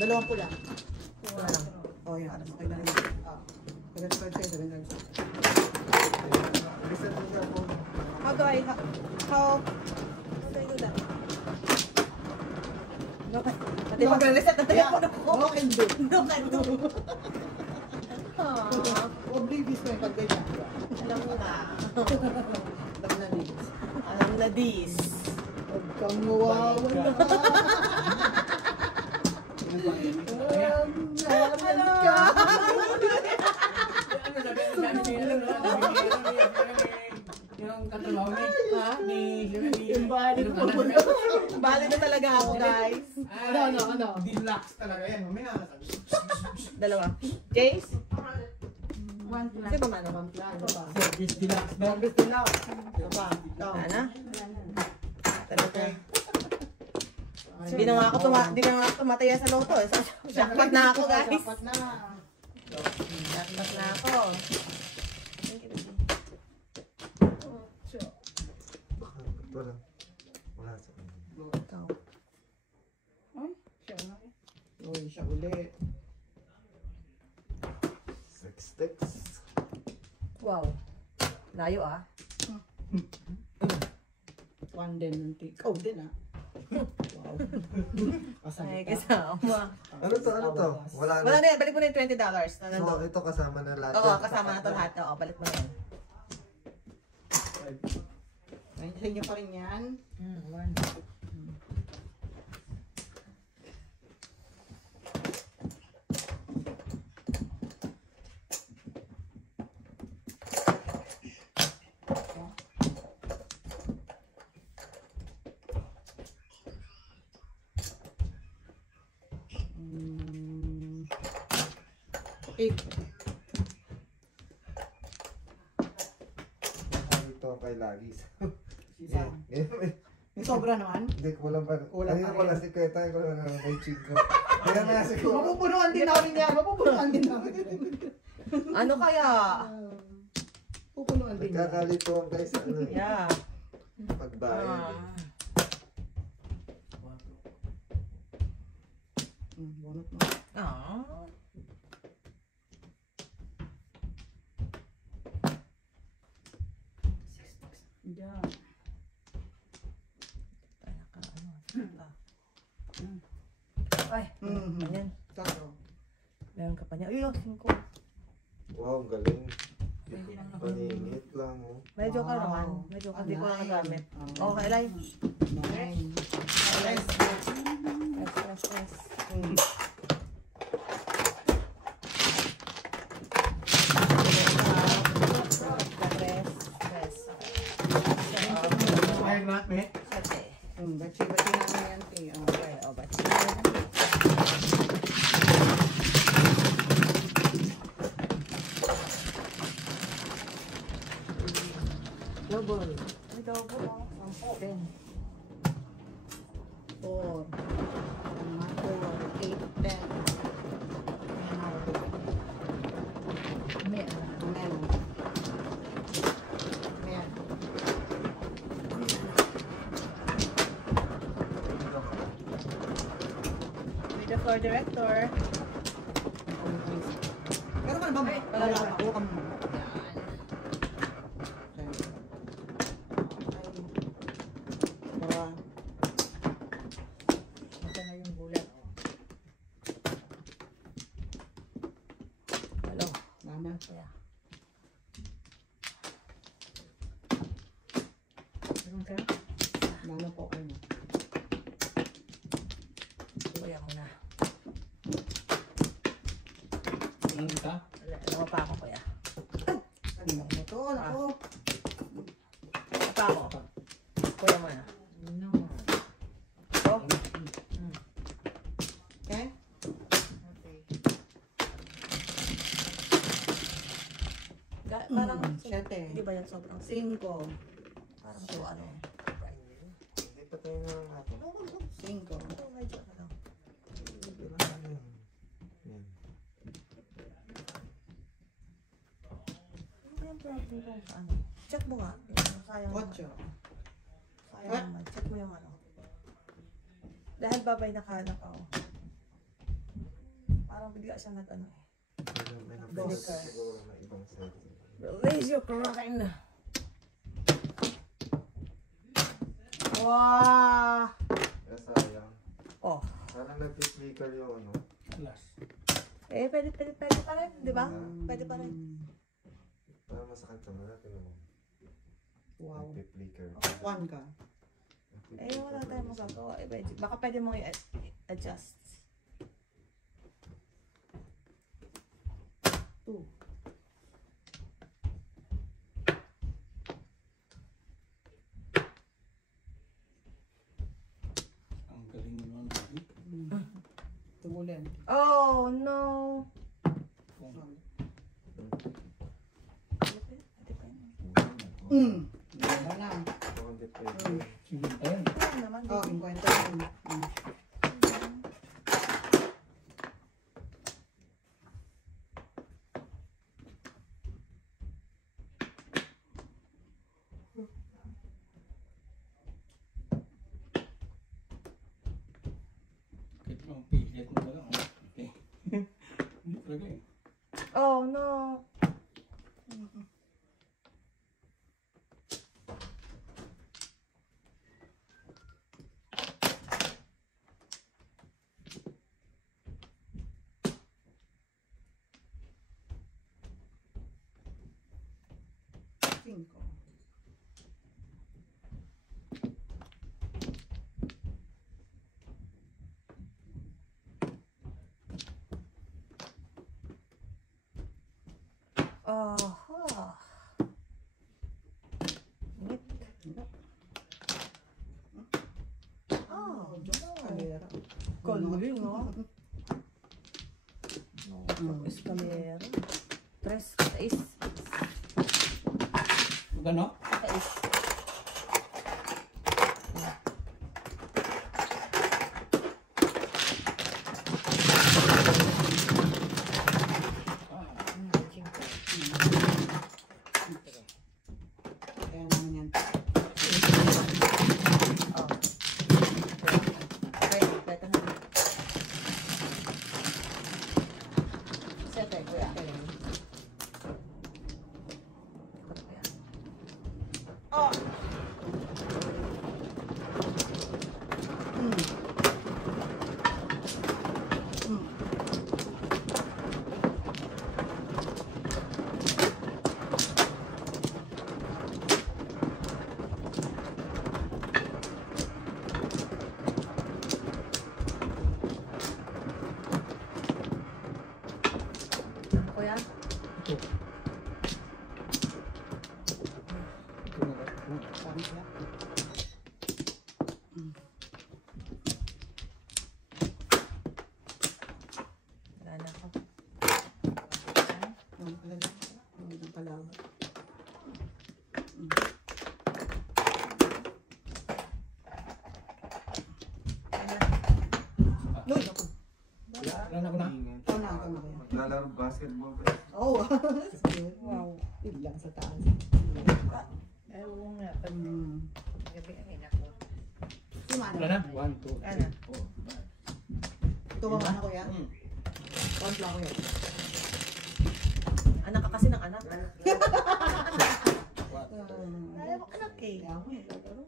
Dalawang pula. Wala lang. Oh, yan. Okay na rin. How do I do that? No can reset na telepono ko. No can do. No can do. Oblivious ko yung pag-ganyan. Alam mo na. Alam na dis. Huwag kang mawawala. Yung katrabaho niya. Bali na talaga ako, guys. Ano? Deluxe talaga yan. Mamaya. Dalawa. Jace? One plus. Sino ba mano? Service deluxe. Service deluxe. Ano ba? Ano? Talaga. Di na nga ako tumataya sa loto. Jackpot na ako, guys. Jackpot na ako. Wala sa Ikaw. Uy, siya uli. Six. Wow. Layo ah. One din. Ikaw din ah. Wow. Ay, kasama. Ano to? Wala Wala na. na yan. Balik mo na yung $20. So, ito kasama na lahat. Oo, kasama na ito lahat. Oo, balik mo na yan. Sa inyo pa rin yan. One. Ito kay Lagis. May sobra naman. Hindi ko lang pa. Kulang Ayun pa ko lang rin. si Kweta. Ayun ko lang kay Chico. Kaya na si Kweta. Mapupunuan din namin yan. Mapupunuan din namin. Ano kaya? Pupunuan din namin. Nagkakalituan guys. Ano eh. Yeah. Pagbayad. Bunot mo. Ah. Diyan. Ay, ganyan. Tatlo. Meron ka pa niya. Ay, 5. Wow, galing. Hindi lang naman. Paningit lang oh. Medyo ka naman. Medyo ka. Hindi ko na nagamit. Okay, Lai. Nine. Yes. Ay, mat, me. Bachi namin yan. Okay, o bachi. Double. Ay, double ako. 10. 4. 8, 10. May Amen. Amen. With the floor director. Pero ka na ba? Wala lang. Huwag ka mo. Ito na yung bulat. Hello. Lama. Kaya. Meron ka? Lama po kayo. Kuya mo na. Ano ka? Wala pa ako, kuya. Kanina ko ito. Ako. Wala pa ako. Kuya mo na. Oh. Okay? Parang, 7. di ba yan sobrang 5. parang so ano. Hindi pa tayo na natin. 5. Medyo ano. Yan. Hindi yung problem ko sa ano. Check mo nga. Sayang naman. 8. Sayang naman. Check mo yung ano. Dahil babay nakahanap ako. Parang bigla siya nag-ano eh. May napulot siguro na ibang set. Release your grind. Wow! Kaya sayang. Oh. Parang nag-flicker yung ano. Alas. Eh, pwede pa rin, di ba? Pwede pa rin. Parang masakit ka na. Tingnan mo. Wow. Nag-flicker. One ka. Eh, wala tayong magagawa. Eh, baka pwede mong i-adjust. 2. Ang galing naman. Tumulan. Oh, no! Wala na. Parang depende. Sige tayo. Ano naman? Oh, 50. 'Di Oh, no!5. Oh, Ngit. Oh, Kalera. galing, no? No, escalera. 3, 6. Magano? 6. Kaya naman yan. Oh. Ready, beto na. Sete, kuya. Oh! Kuya? Sabi siya. Wala na ako. Ang talaga. Ang kalaban. Uy, ako. Wala na ko na. Ikaw na, ikaw na kaya. Maglalaro basketball ba? Oh, sige. Wow. Biglang sa taas. Eh, oo nga. Si Wala Mana. na. 1, 2, Ano? 3, 4. Ito ba mana ko yan? One lang ko yan. Anak ka kasi ng anak. Ah, Ayaw mo anak eh. Kaya ako eh, lalaro.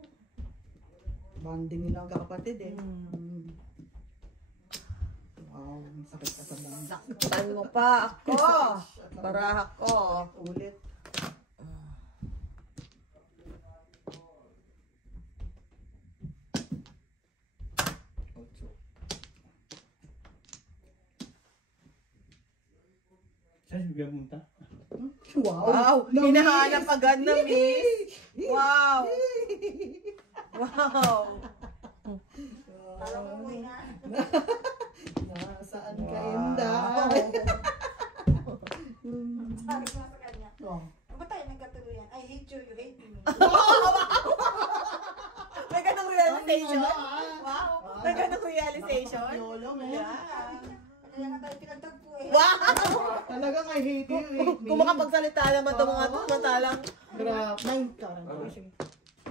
Bonding nila ang kakapatid eh. Wow, ang sakit ka sa bang. Saktan mo pa ako. Baraha ko. Ulit. Saan si Bia pumunta? Wow! Hinahanap agad na, miss. Wow! Wow! Nasaan ka, Inda? Sabi ko nga sa kanya, Oh. "Ba't tayo nagkatuluyan? I hate you, you hate me." May ganong realization? Wow! May ganong realization? Lolo, man. Yeah. Kaya nga tayo pinagtagpo eh. Wow! Talagang I hate you, hate me. Kung makapagsalita naman itong mga to, samantalang. Grabe. 9 ka.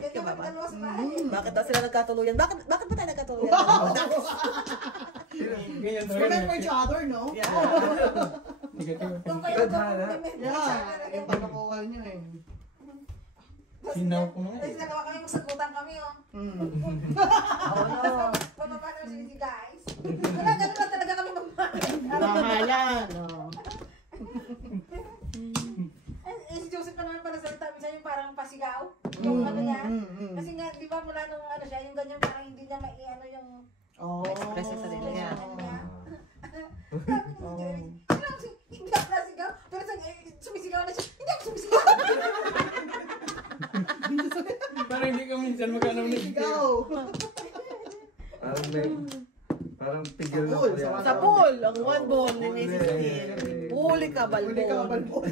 Ganyan kami dalawa sa bahay. Bakit daw sila nagkatuluyan? Bakit ba tayo nagkatuluyan? Ganyan Remember talaga. each other, no? Yeah. Negative. Kung kayo Tadhana. Yeah, yung pagkakuha niyo eh. Sinaw ko na Tapos eh. nagawa kami, magsagutan kami, oh. Pababa na si guys. Wala, ganun lang talaga kami magmahal. Mahalan, no? Si Joseph pa naman pala salita, minsan yung parang pasigaw. Yung ano niya. Kasi nga, di ba mula nung ano siya, yung ganyan parang hindi niya maiano yung Oh. Express sa sarili niya. ano niya. Sabi ni Jeremy, hindi ako nasigaw. Pero sumisigaw na siya, hindi ako sumisigaw. Parang hindi ka minsan magkanaw na Ikaw. Parang may... Parang tigil na Sa pool, pala yata. Sa pool, ang one ball ni Mrs. Neil. Huli ka, Huli ka, balbon. balbon.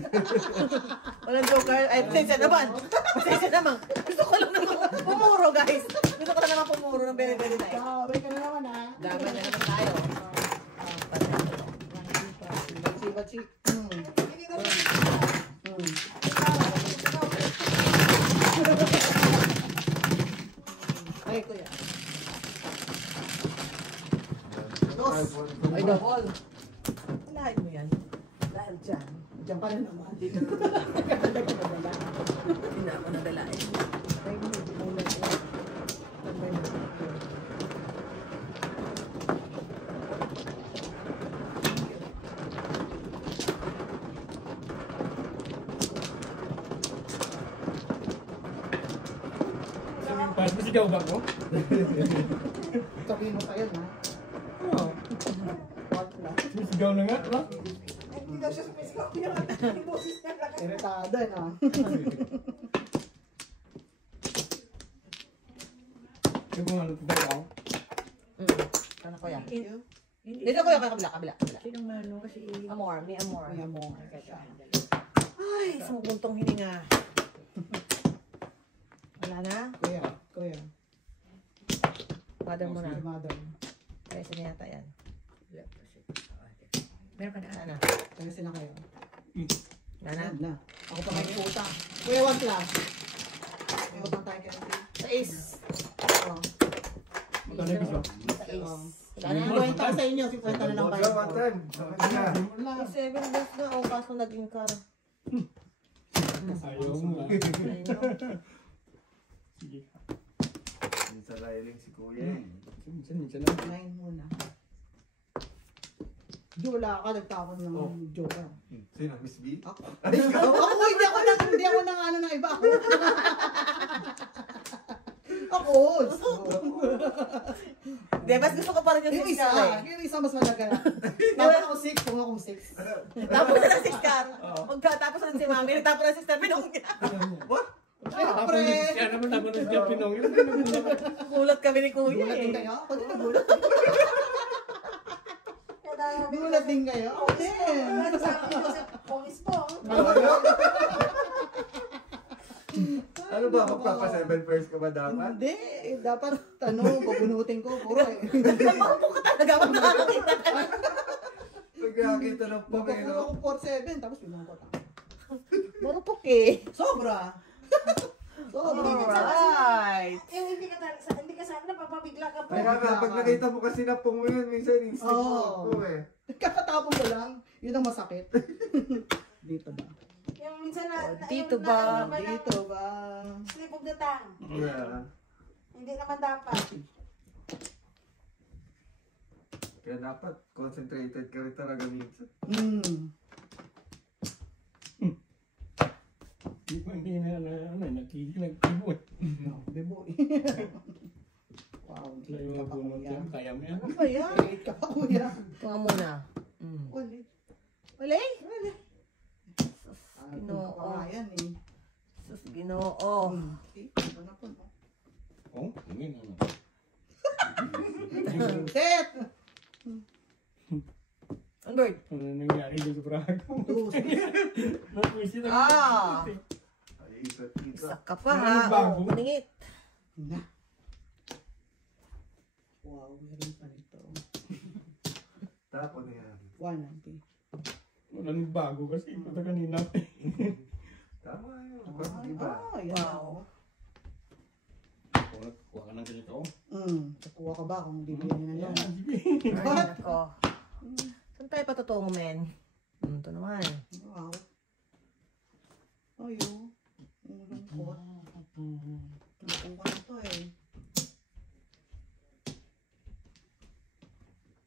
Walang joker. Ay, pasensya naman. Pasensya naman. Gusto ko lang naman pumuro, guys. Gusto ko lang naman pumuro ng very, very nice. Sabay ka na naman, ha? Dama na naman tayo. Bachi-bachi. Hindi ko Ay, kuya. Ay, double. Lahat mo yan. Dahil dyan. Dyan ka na naman. Hindi na ako nadalain. Parang masigaw ba ko? Sabihin mo pa yun, ha? Oo. Masigaw na nga. Ba? hindi daw siya sumisigaw. Yung boses niya lang. Irritada, na. Yung kung ano tayo ako. Ano ko yan? Hindi. Dito ko yung kabila. Sinong meron kasi... Amor, may amor. Kuya mo. Ay, sumupuntong hininga. Wala na? Kuya. Mother mo na. Mother. Kaya sino yata yan? Meron ka na. Ano? Kaya sila kayo. Wala na? Na. Ako pa may utang. Kuya, 1 plus. May utang tayo kaya. Sa ace. Oo. Magkano yung isa? Sa ace. Oo. Wala na? Si Kwenta sa inyo. Si Kwenta na lang One kayo. time. Sakit na. Wala. 7 days na. O, kaso naging car. Ayaw mo. Sige. Minsan lahiling si kuya. Minsan lang. 9 muna. Wala ka, nagtapon ng joker. Sino? Miss B? Ako. Ako, hindi ako nang ano ng iba. Ako. Di, mas gusto ko pa rin yung Yung 6 isa, car eh. yung isa mas malaga na. Dapat ako 6, kung ako 6. Tapos na ng 6 car. Magkatapos na si Mami. Nagtapos na si Sister Pinong niya. What? Siyempre. Kaya naman tapos na siya pinong. Gulat kami ni Kuya Gulat din eh. kayo? Ako din nagulat. Kaya Gulat din kayo? Ako din. sabi ni Joseph, pong-ispong. Ano ba? Magpapa 7 first ka ba dapat? Hindi. Dapat, pabunutin ko. Puro eh. Maupo ka talaga. Pag nakakita ka. Pagkakita ng Magpapulo Panginoon. ko 4-7, tapos pinungkot ako. Marupok eh. Sobra. Alright. Hindi ka sana napapabigla ka pa. Kaya nga, pag nakita mo kasi na pungo yun, minsan instinct Oo. mo eh. Kakatapon ko lang. Yun ang masakit. Dito ba? Yung minsan na, Dito yung ba? naman ng Dito ba? slip of the tongue. Yeah. Hindi naman dapat. Kaya dapat concentrated ka rin talaga minsan. Hindi na nagkibot. No, bebo. Wow, Layo late ka pa mo kuya. kaya mo yan. Ano ba yan? Late ka pa kuya. Ito nga muna. Ulit. Uli? Ginoo. Ginoo. Yan eh. Sus, Ginoo. Ito na po. No? Oh, yun ano. Set! Onboard. Ano nangyari doon sa Prago? Napuisit ako. Ah. Ay, isa. Isa ka pa Ano ha. bago? Oh, maningit. Na. Wow, meron pa nito. Tapon na yan. 190. Wala nang bago kasi ito kanina. Tama yun. Pag iba. Yan. Wow. ng ganito. Kukuha ka ba kung bibili na Yan, lang? sige. Ay, nako. Saan tayo patutungo, men? Ito naman. Wow. Ayo. Ang lungkot. Nakuha na to eh.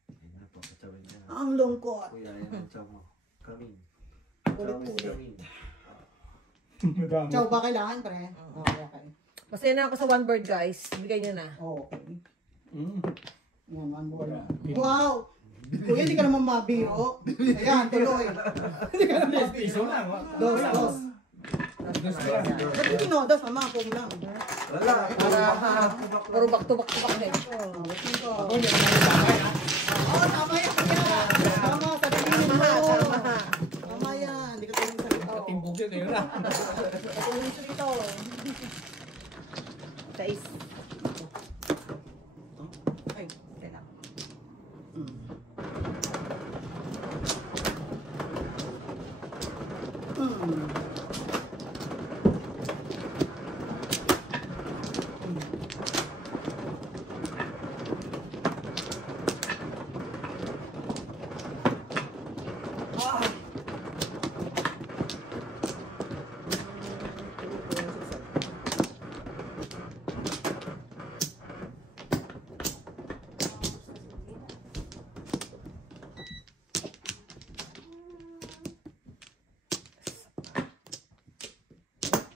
Ayun na, papachawin niya. Ang lungkot. Kuya, yan ang chaw mo. Coming. Ulit-ulit. Coming. Madami. Chow ba kailangan, pre? Oo, okay. Masaya na ako sa one bird, guys. Bigay nyo na. Oo, okay. Mm. Yan, one more. Wala. Wow! Kuya, hindi ka naman mabiro. Ayan, tuloy. Hindi ka naman Yes, mabiro. piso lang. Dos, dos. Dos ka lang. Ba't hindi dos? Mama, ako lang. Wala. Puro back-to-back eh. Ba't dito? Ako, hindi naman yung bakay, ha? Oo, tama yan. Kuya. Tama, sabihin mo. Tama. Tama yan. Hindi ka tulong sa ito. Timbog yun, yun na. Tulong sa ito. Sais. Ay, Okay lang.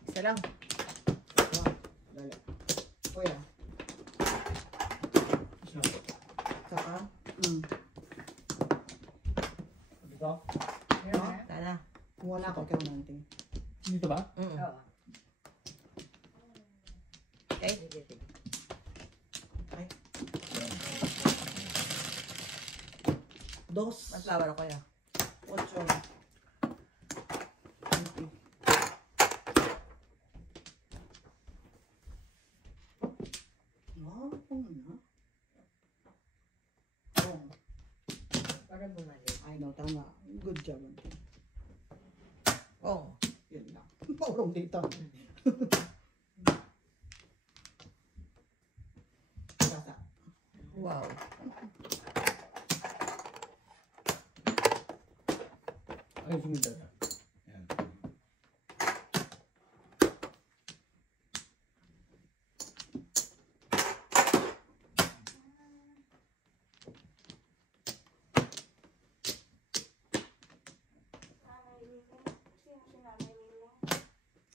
Isa lang. Dali. Kuya. Saka? Dito? Tara. Kuha na ako. Kaya natin. Dito ba? Oo. Okay. Ay. Dos. Mas flower ako ya. Ocho. Wow, na. Oh, Para bumalik. ay no, tama. Good job. Auntie. Oh. Yun lang. Paurong dito. Sasa. Wow. Ay, sumita na. Yan.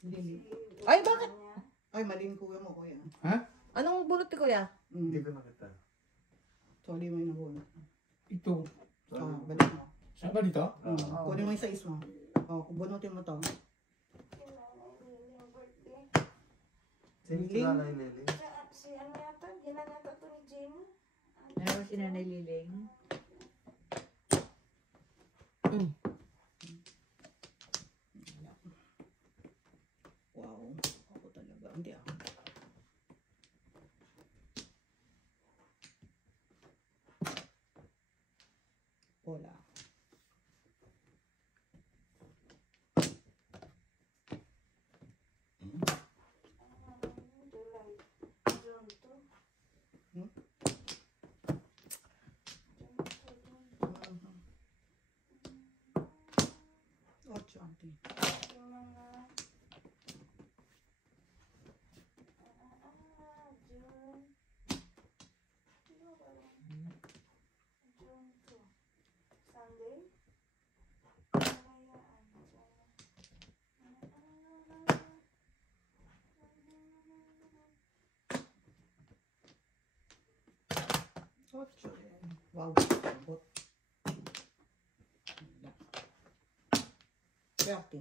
Lili. Ay, bakit? Ay, maling kuya mo, kuya. Ha? Anong bunot ni kuya? Hindi ko nakita. Sorry mo yung nabunod. Ito. Balik mo. Saan ba dito? Kunin mo yung size mo. Bunutin mo to. Sino si Nanay Lily? Si ano yata, ginan yata to ni Jenny. Meron si Nanay Liling. Wow. Ako talaga. Hindi ah. Wala. July. June 2. Ocho, auntie. Yung mga... June... Ano ba yun? June 2. Sunday? Kalayaan. Ocho. Wow. Abot. Swerte.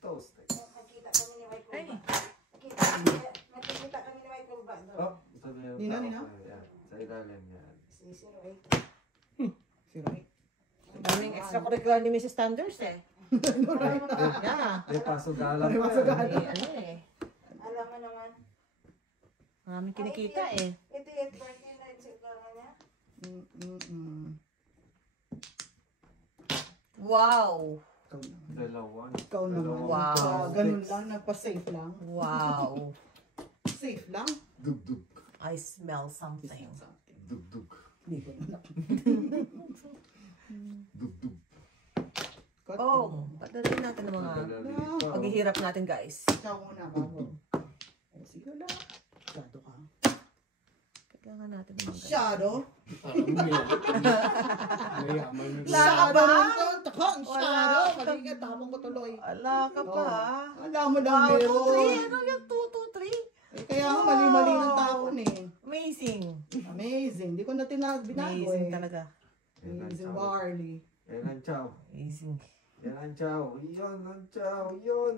Toast. Nakita kami ni White Kulba. Nakita kami ni White Kulba. Oh, ito na yung Nina, tao Nina? ko. Yan. Sa ilalim yan. Si 08. Si Ray. Daming extracurricular ni Mrs. Thunders eh. Yeah. Eh, pasok galang Ay, pa. pasok galang. Eh, ano eh. Alam mo naman. Maraming kinikita eh. Ito yung birthday na yung sigara niya. Wow. Ikaw naman. Dalawa. Ikaw naman. Wow. Ganun lang, nagpa-safe lang. Wow. Safe lang. Dug-dug. I smell something. Dug-dug. Hindi ko na. Dug-dug. Oh, padalhin natin ang mga paghihirap natin, guys. Ikaw muna, bago. Sige lang. Shadow ka. Kailangan natin ang mga Shadow? Wala ba? Taka, ang shadow. Maligyan, tapong ko tuloy. Wala ka pa. Alam mo lang Wow, 2, 3. meron. Ano yung 2, 2, 3? Kaya nga mali-mali ng tapon eh. Amazing. Amazing. Di ko na binago Amazing eh. talaga. Amazing Barley. Yan ang chow. Amazing. Yan ang chow. Yun ang chow. Yun.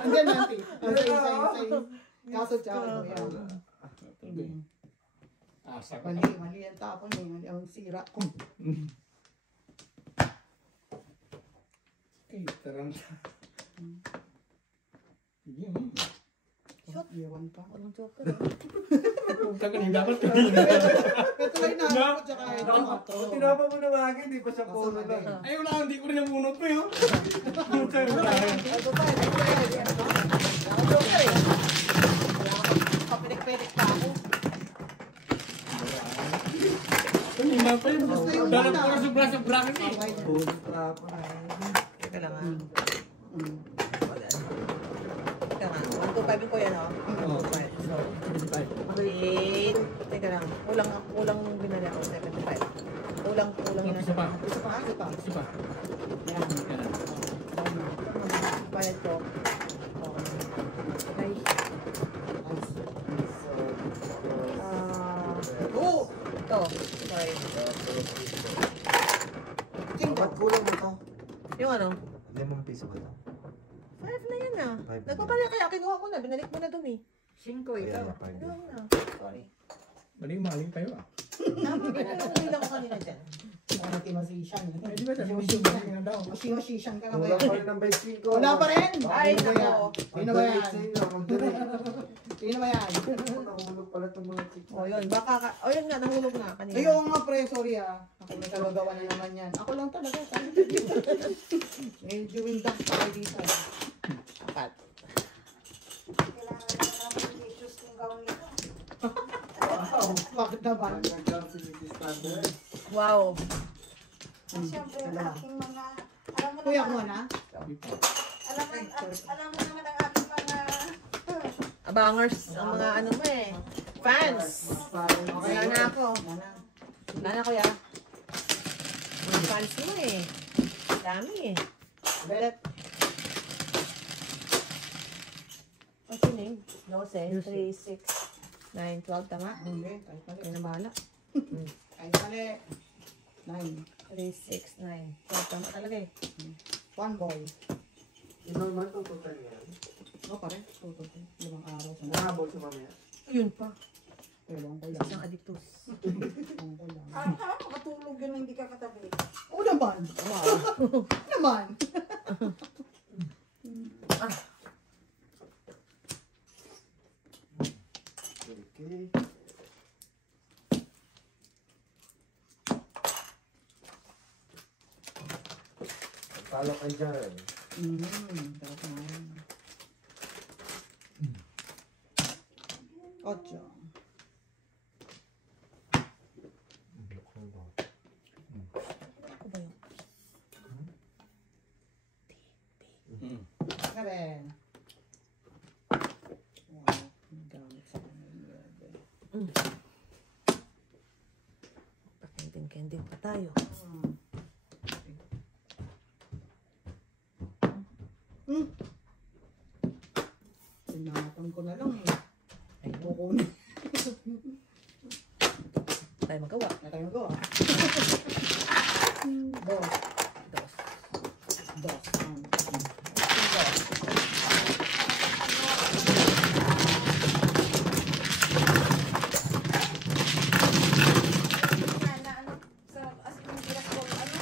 Andyan natin. Say. Kaso chow. Yan. Asa ka. Mali ang tapon eh. Mali ang sira ko. Tarang. Sige. Iwan pa. Walang joker. Tagal hindi dapat ka. Ito lang na ako tsaka ito. Tinapa mo na bagay. Di pa siya puro lang. Ay, wala, hindi ko rin namunot pa yun. Joker. Ito pa, ito pa. Walang joker eh. Kapinik-pinik pa ako. Hindi na pa yun. Dapat ko na sobra-sobra kasi. Puro trapo na. Teka lang ah. Teka nga. 1, 2, 5 ko yan oh. 1, 2, 5. So, wait. Teka lang. Kulang binali ako. 75. Kulang na. Isa pa. Isa pa. Isa pa. Yan. Yan. Bayad ko. Okay. Oh! Ito. Sorry. Ba't kulang mo to? Yung ano? 5 piso ba to? 5 na yan ah. Five na. Nagpapala kaya kinuha ko na. Binalik mo na dun eh. 5 ikaw. Kinuha mo na. Sorry. Maling-maling tayo ah. Hindi lang ko kanina dyan. Wala natin masisyan. Ay, di ba sabi mo maling na daw? Masisyan ka na Kulang pa kaya. rin ng 25. Wala pa rin! Ay, Sino ba yan? nako. Sino ba yan? Magdali. Sino ba yan? Nahulog pala itong mga chicks. O yun. Baka ka. O yun nga. Nahulog na kanina. Ayaw nga pre, sorry ah. Ako may kagagawa na naman yan. Ako lang talaga. Medyo window pa kayo dito. Apat. Kailangan na naman ng issues ng gawin nito. Wow, bakit naman? Wow. At syempre, ang aking mga, alam mo Kuya ko naman, na? alam mo naman ang aking mga, Abangers. Ang mga ano mo eh. Fans. Okay Wala na ako. Wala na kuya. Mga fans mo eh. Dami eh. Bet. What's your name? 12, 3, 6, 9, 12. Tama? Hindi, kahit mali. Kayo na bahala. Kahit mali. 9. 3, 6, 9, 12. Tama talaga eh. One boy. Inormal itong total yan. No, pare. Tutok. 5 araw sa mga. Nahabol si mamaya. Ayun pa. Ewan ko lang. Isang adictus. Ewan ko lang. makatulog yun na hindi ka katabi. Oo naman. Wow. Naman. Okay. Talo kayo dyan. Sarap na yan. 8. Ako ba yun? Karen. Wow. Ang gamit sa kanya. Pakending-kending pa tayo. Sinakon ko na lang eh. Ay, kukunin. Tayo magawa. Na tayo go ah. Dos. Dos. Dos. Na ano, sa, as in, gilas ko, ano,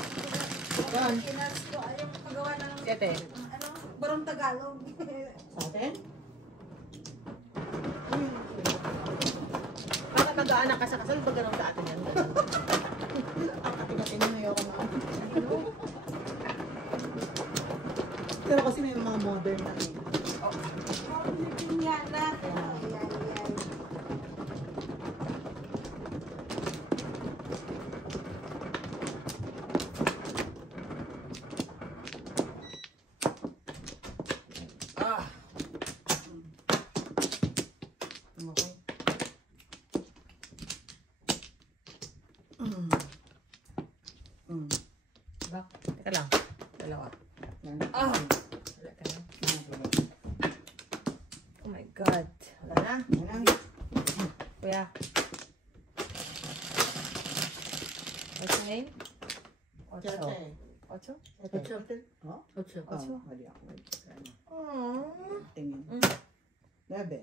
Yan. gilas ko, yung paggawa ng, 7. ano, barong Tagalog. Sa atin? Para mag-aanak ka sa kasal, pag ganun sa atin yan. Atin na ayoko na. Pero kasi may mga modern na eh. Yan na. Yan. Ah. Okay. Teka lang. Dalawa. Yan. Ah! Wala ka na. Oh my God. Wala na. Yan. Kuya. What's your name? Ocho. Cheche. Ocho? Ocho. Oh? Ocho. Ocho. Oh, mali ako. Aww. Tingin. Mm. 9.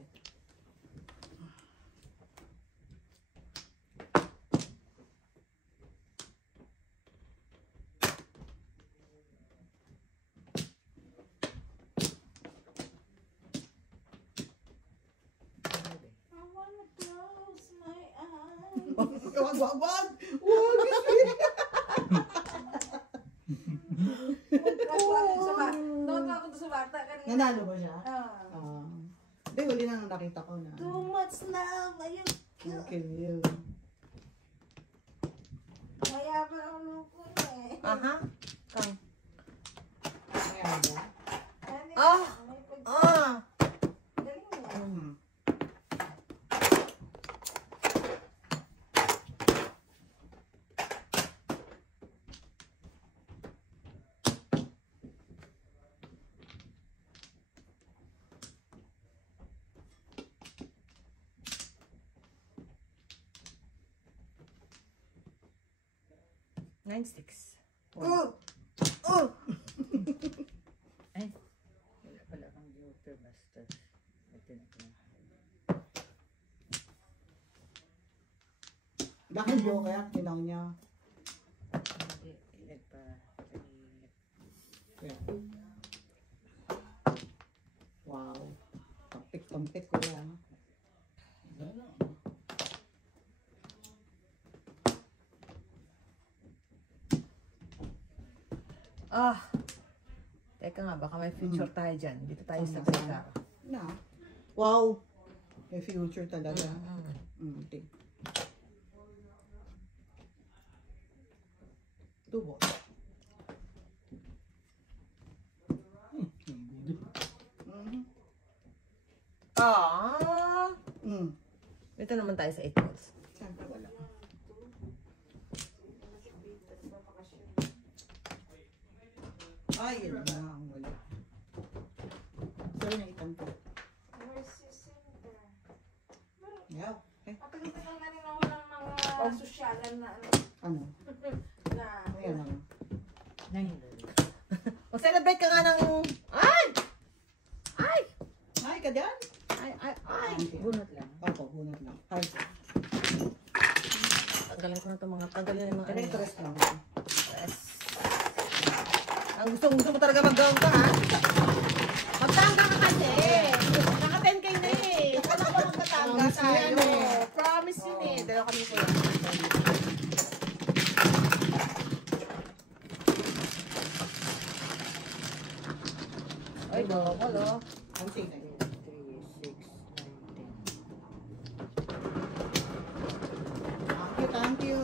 I wanna close my eyes. Wag. Noon ako sa bata kanina. Nanalo ba siya? Ah. Hindi, huli na nakita ko na. Too much love, ayun. Okay, yun. Mayaman ang luko niya eh. Aha. Kang. Ayan ba? Ano yun? Ah! May pag- Ah! Galing niya. Hmm. Nine sticks. Oh! Oh! Ay. Wala pala kang Joker Master. Ito na ko na. Bakit yung kaya tinaw niya? Hindi. Nagpa. Kaya. Wow. Tampik ko yan. Ah! Teka nga, baka may future tayo dyan. Dito tayo sa Teka. Na. Wow. May future talaga. Mm. Ting. Tubo. Ah! Mm. Dito naman tayo sa 8 balls. Siyempre wala. Ay, yun na ang wala. Sorry na itan ko. Mercy Center. Yaw. Eh, Matagal-tagal na rin ako ng mga sosyalan na ano? na Ayan lang. Nine. Mag-celebrate ka nga ng... Ay! Ay! Hi ka dyan? Ay! Bunot lang. Opo, hunat lang. Hi. Tanggalin ko na itong mga... Tanggalin na yung mga... Electress lang. Yes. Ang gusto mo talaga mag-gown ka, ha? Magtanggal ka kasi. Naka 10K na eh. Wala ko magtatanggal Promise tayo. yan eh. Promise yun eh. Dalawa kami sa'yo. Ay, bawal oh. Ang sige. 3, 6, 9, 10. Thank you.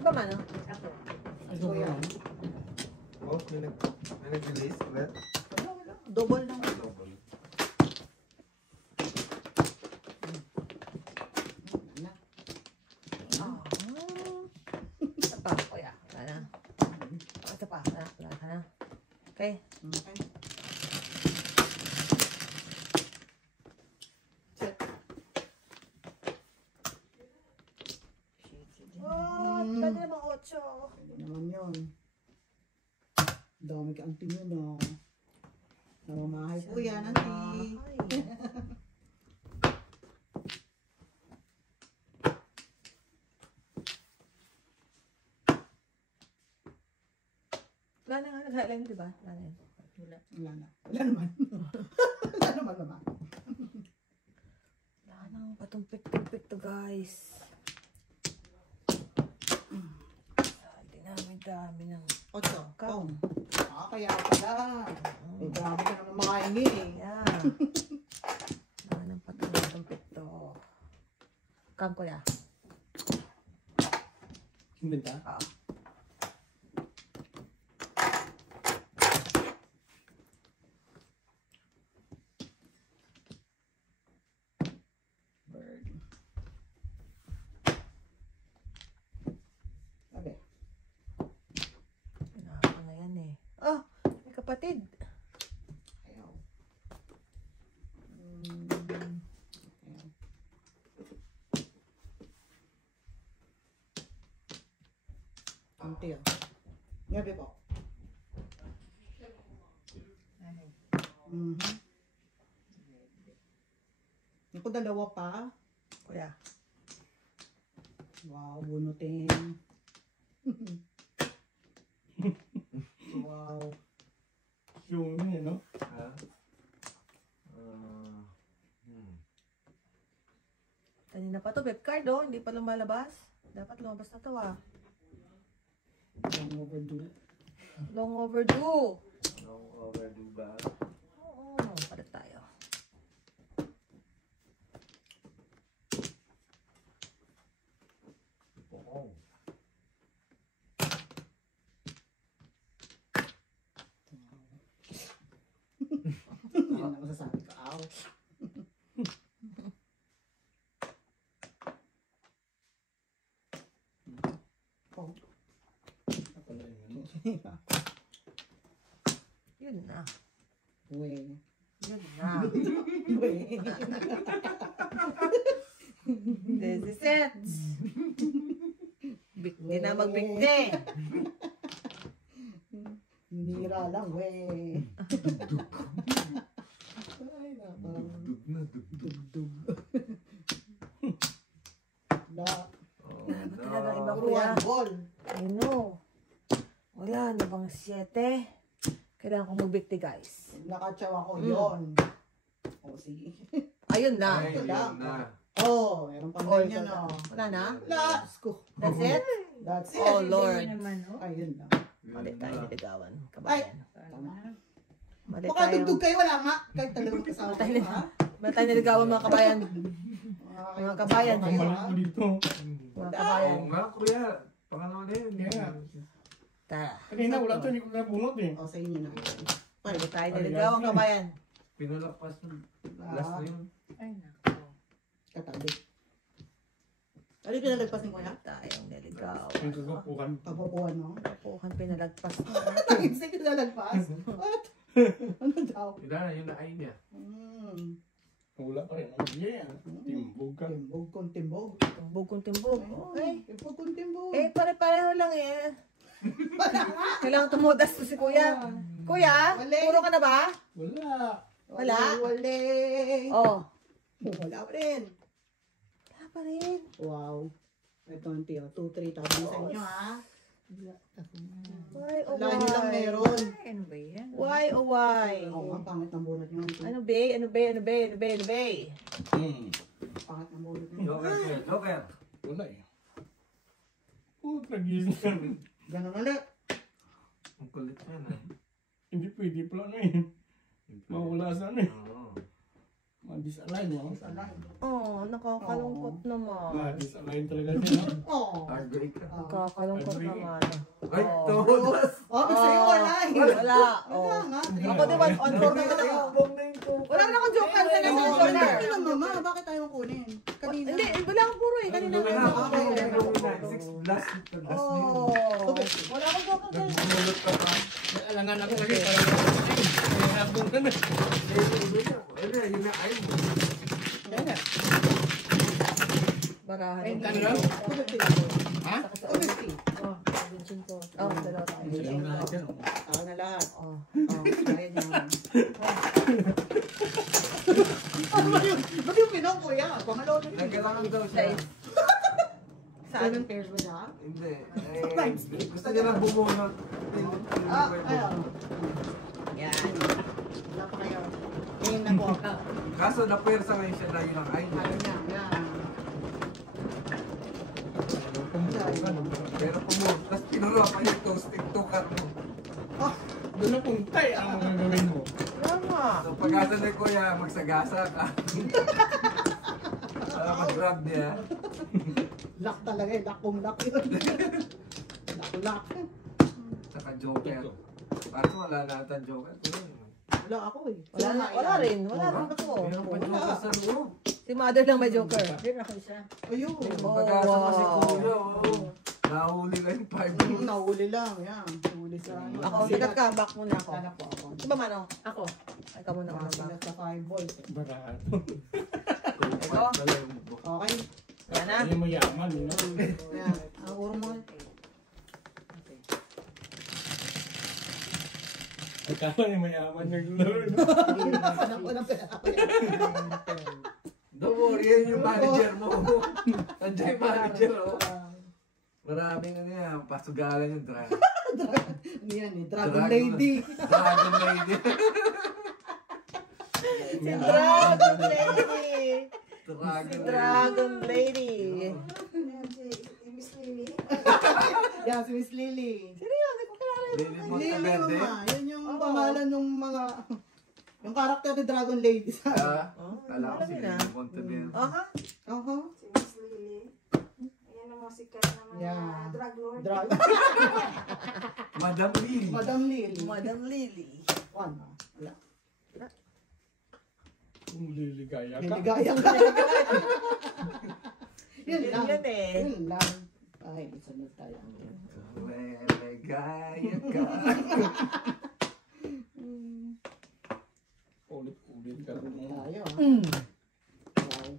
Iba man oh. Ako. Ito yan. Oh, may nag-release ulit. Double lang. Double. Na. Ah. Isa pa, kuya. Wala na. Isa pa. Wala ka na. Okay. Okay. Set. Oh, pwede naman 8. Pwede naman yun. Dami ka ang tingin, no? Namamahay po yan, auntie. sa ilan, di ba? Wala na yun. Wala. Wala na. Wala naman. Wala naman naman. Wala nang patumpik-tumpik to, guys. Dami ng... 8. Kong. Kaya pala. Eh, grabe ka naman makahingi eh. Yan. Wala nang patumpik to. Kam ko ya. Inventa? Oo. Bird. Sabi. Pinaka na yan eh. Oh, may kapatid. Ayaw. Ayaw. Kunti ah. Gabi po. Naku, dalawa pa. Kuya. Wow, bunutin. Wow. Yung yun, no? Ha? Kanina pa to, web card oh. Hindi pa lumalabas. Dapat lumabas na to ah. Long overdue. Long overdue. Long overdue ba? Oo, palit tayo. Oo. Yan ang masasabi ko. Ow. Oh. Pala yun, no? Yun na. Uy. Yun na. Uy. This is it. Hindi na magbigti. Bira lang, wey. Ay, nakang Dug na, dug. dug. Na, Oh, Talagang iba no. kuya. Ruan ball. I know. Wala na bang 7? Kailangan ko magbigti guys. Nakatsawa ko yon. O, sige. Ayun na. Ay, yun na. Oh, meron pang Oh, ganyan, ito na. oh. Wala na? Let's go. That's it? That's it. Oh Lord. Naman, oh. Ayun na. Yun Mali tayo na. niligawan. Kabayan. Tama. Mali Baka tayo. dugdug kayo, wala nga. Kahit talagang kasama kayo, ha? Mali tayo niligawan mga kabayan. Mga kabayan. Kayo, Balik ha? ko dito. Mga kabayan. Oo nga, kuya. Pangalawa na yun. Kaya nga. Tara. Kanina wala to, hindi ko nabunot eh. O, sa inyo na. Mali tayo niligawan kabayan. Pinulapas ng last na yun. Ay, nako. Katabi. Ano yung pinalagpas ni Kuya? Tayong niligawan. Yung kagapukan. Kapupuan, no? Kapuhan pinalagpas na. Tangin sa pinalagpas? What? Ano daw? Yun na, yun na ay niya. Wala pa rin. Ano yeah? Timbog ka. Timbog kung timbog. Timbog kung timbog. Okay. Timbog kung timbog. Eh, pare-pareho lang eh. Kailangan tumudas to si kuya. Kuya, Wala. puro ka na ba? Wala. Wala? Wala. Oh. Wala pa rin. Wala pa rin. Wow. Ito ang tiyo. 2-3 tabi sa inyo, ha? Why oh Wala nyo lang why? meron. Ay, ano ba yan? Why oh why? Oo, ang pangit ng bunot nyo. Ano ba? Ano ba? Ano ba? Ano ba? Ano ba? Pangit ng bunot nyo. Joker, kuya. Joker. Wala eh. Nagising ka. Ganun ulit. Ang kulit yan, ah. Hindi pwede pala na eh. Mawala sana eh. Oo. Ma-disalign mo. Oh, nakakalungkot naman. Ma-disalign talaga siya. No? Oo. Heartbreak ka. Nakakalungkot naman. Ay, Oh. todos. Oh, gusto nyo wala eh. Wala. Wala Oh. nga. Ako din, one on four naman ako. Wala na akong joker. Wala na akong joker. Ano lang mama, bakit tayo kunin? Kanina. Hindi, wala akong puro eh. Kanina Gawin na. lang. Okay, gawin na. Six last. Last na yun. Oh. Wala akong joker guys. Nagmulot ka pa. Alangan ako kasi parang ay habong ka na. Ano, yun na ay. Barahan. Kano lang? Ha? Oh, dalawa tayo. Ayun na dyan. Ako na lahat. Oh. Oh, kaya nyo. Ano ba yun? Ba't yung Pinoy, kuya? Pangalaw na yun. Nagkailangan daw siya. Saan? 7 pairs ba siya? Hindi. Gusto niya lang bumunot. Ayun. Yan. Wala pa kayo. Ngayon na po. Kaso na-pwersa ngayon siya na yun ang ay. Ayaw niya. Yan. Pero pumunot. Tapos pinuro pa yung toasting tukat mo. Doon na puntay ang mga gawin mo. Tama. So pag-asa ni Kuya, magsagasa ka. Para mag-grab niya. Lock talaga eh. Lock kung lock yun. Lock. Saka joker. Parang wala natin joker. Wala ako eh. Wala rin. Wala rin ako. Meron pa joker sa loob. Si mother lang may joker. Din ako isa. Ayun. Pag-asa mo si Kuya, oo. Nahuli lang yung 5 Nahuli lang. Yan. Nahuli sa ano. Ako, sikat ka. Back muna ako. Sana po ako. Di ba, Mano? Ako. Ay, ka muna ako ng back. Sikat sa 5 volts. Barato. Okay. Yan na. Hindi mo yaman, no? Yan. Ang uro mo. Ikaw ni mayaman naglaro. Anak ko ng pera ko yan. Don't worry, yan yung manager mo. Nandiyan yung manager, oh. Maraming ano yan, pasugalan yung drag. Ano yan eh? Dragon Lady. Dragon Lady. Si Dragon Lady. Dragon Si Dragon Lady. Ayan, si Miss Lily. Yan, si Miss Lily. Sino yun? Hindi ko kilala. Lady Lily Monteverde. ma. Yan yung pangalan ng mga... Yung karakter ni Dragon Lady. Kala ko si Lady Monteverde. Aha. Aha. Si Miss Lily. Ayan ang mga sikat na mga Yeah. drug lord. Madam Lily. Madam Lily. Madam Lily. One. Wala. Kung liligaya ka. Niligayang ka. Yun lang. Yun eh. Yun lang. Ay, sunod tayo. Ligaya ka. Ulit-ulit ka rin. Tayo. Wow.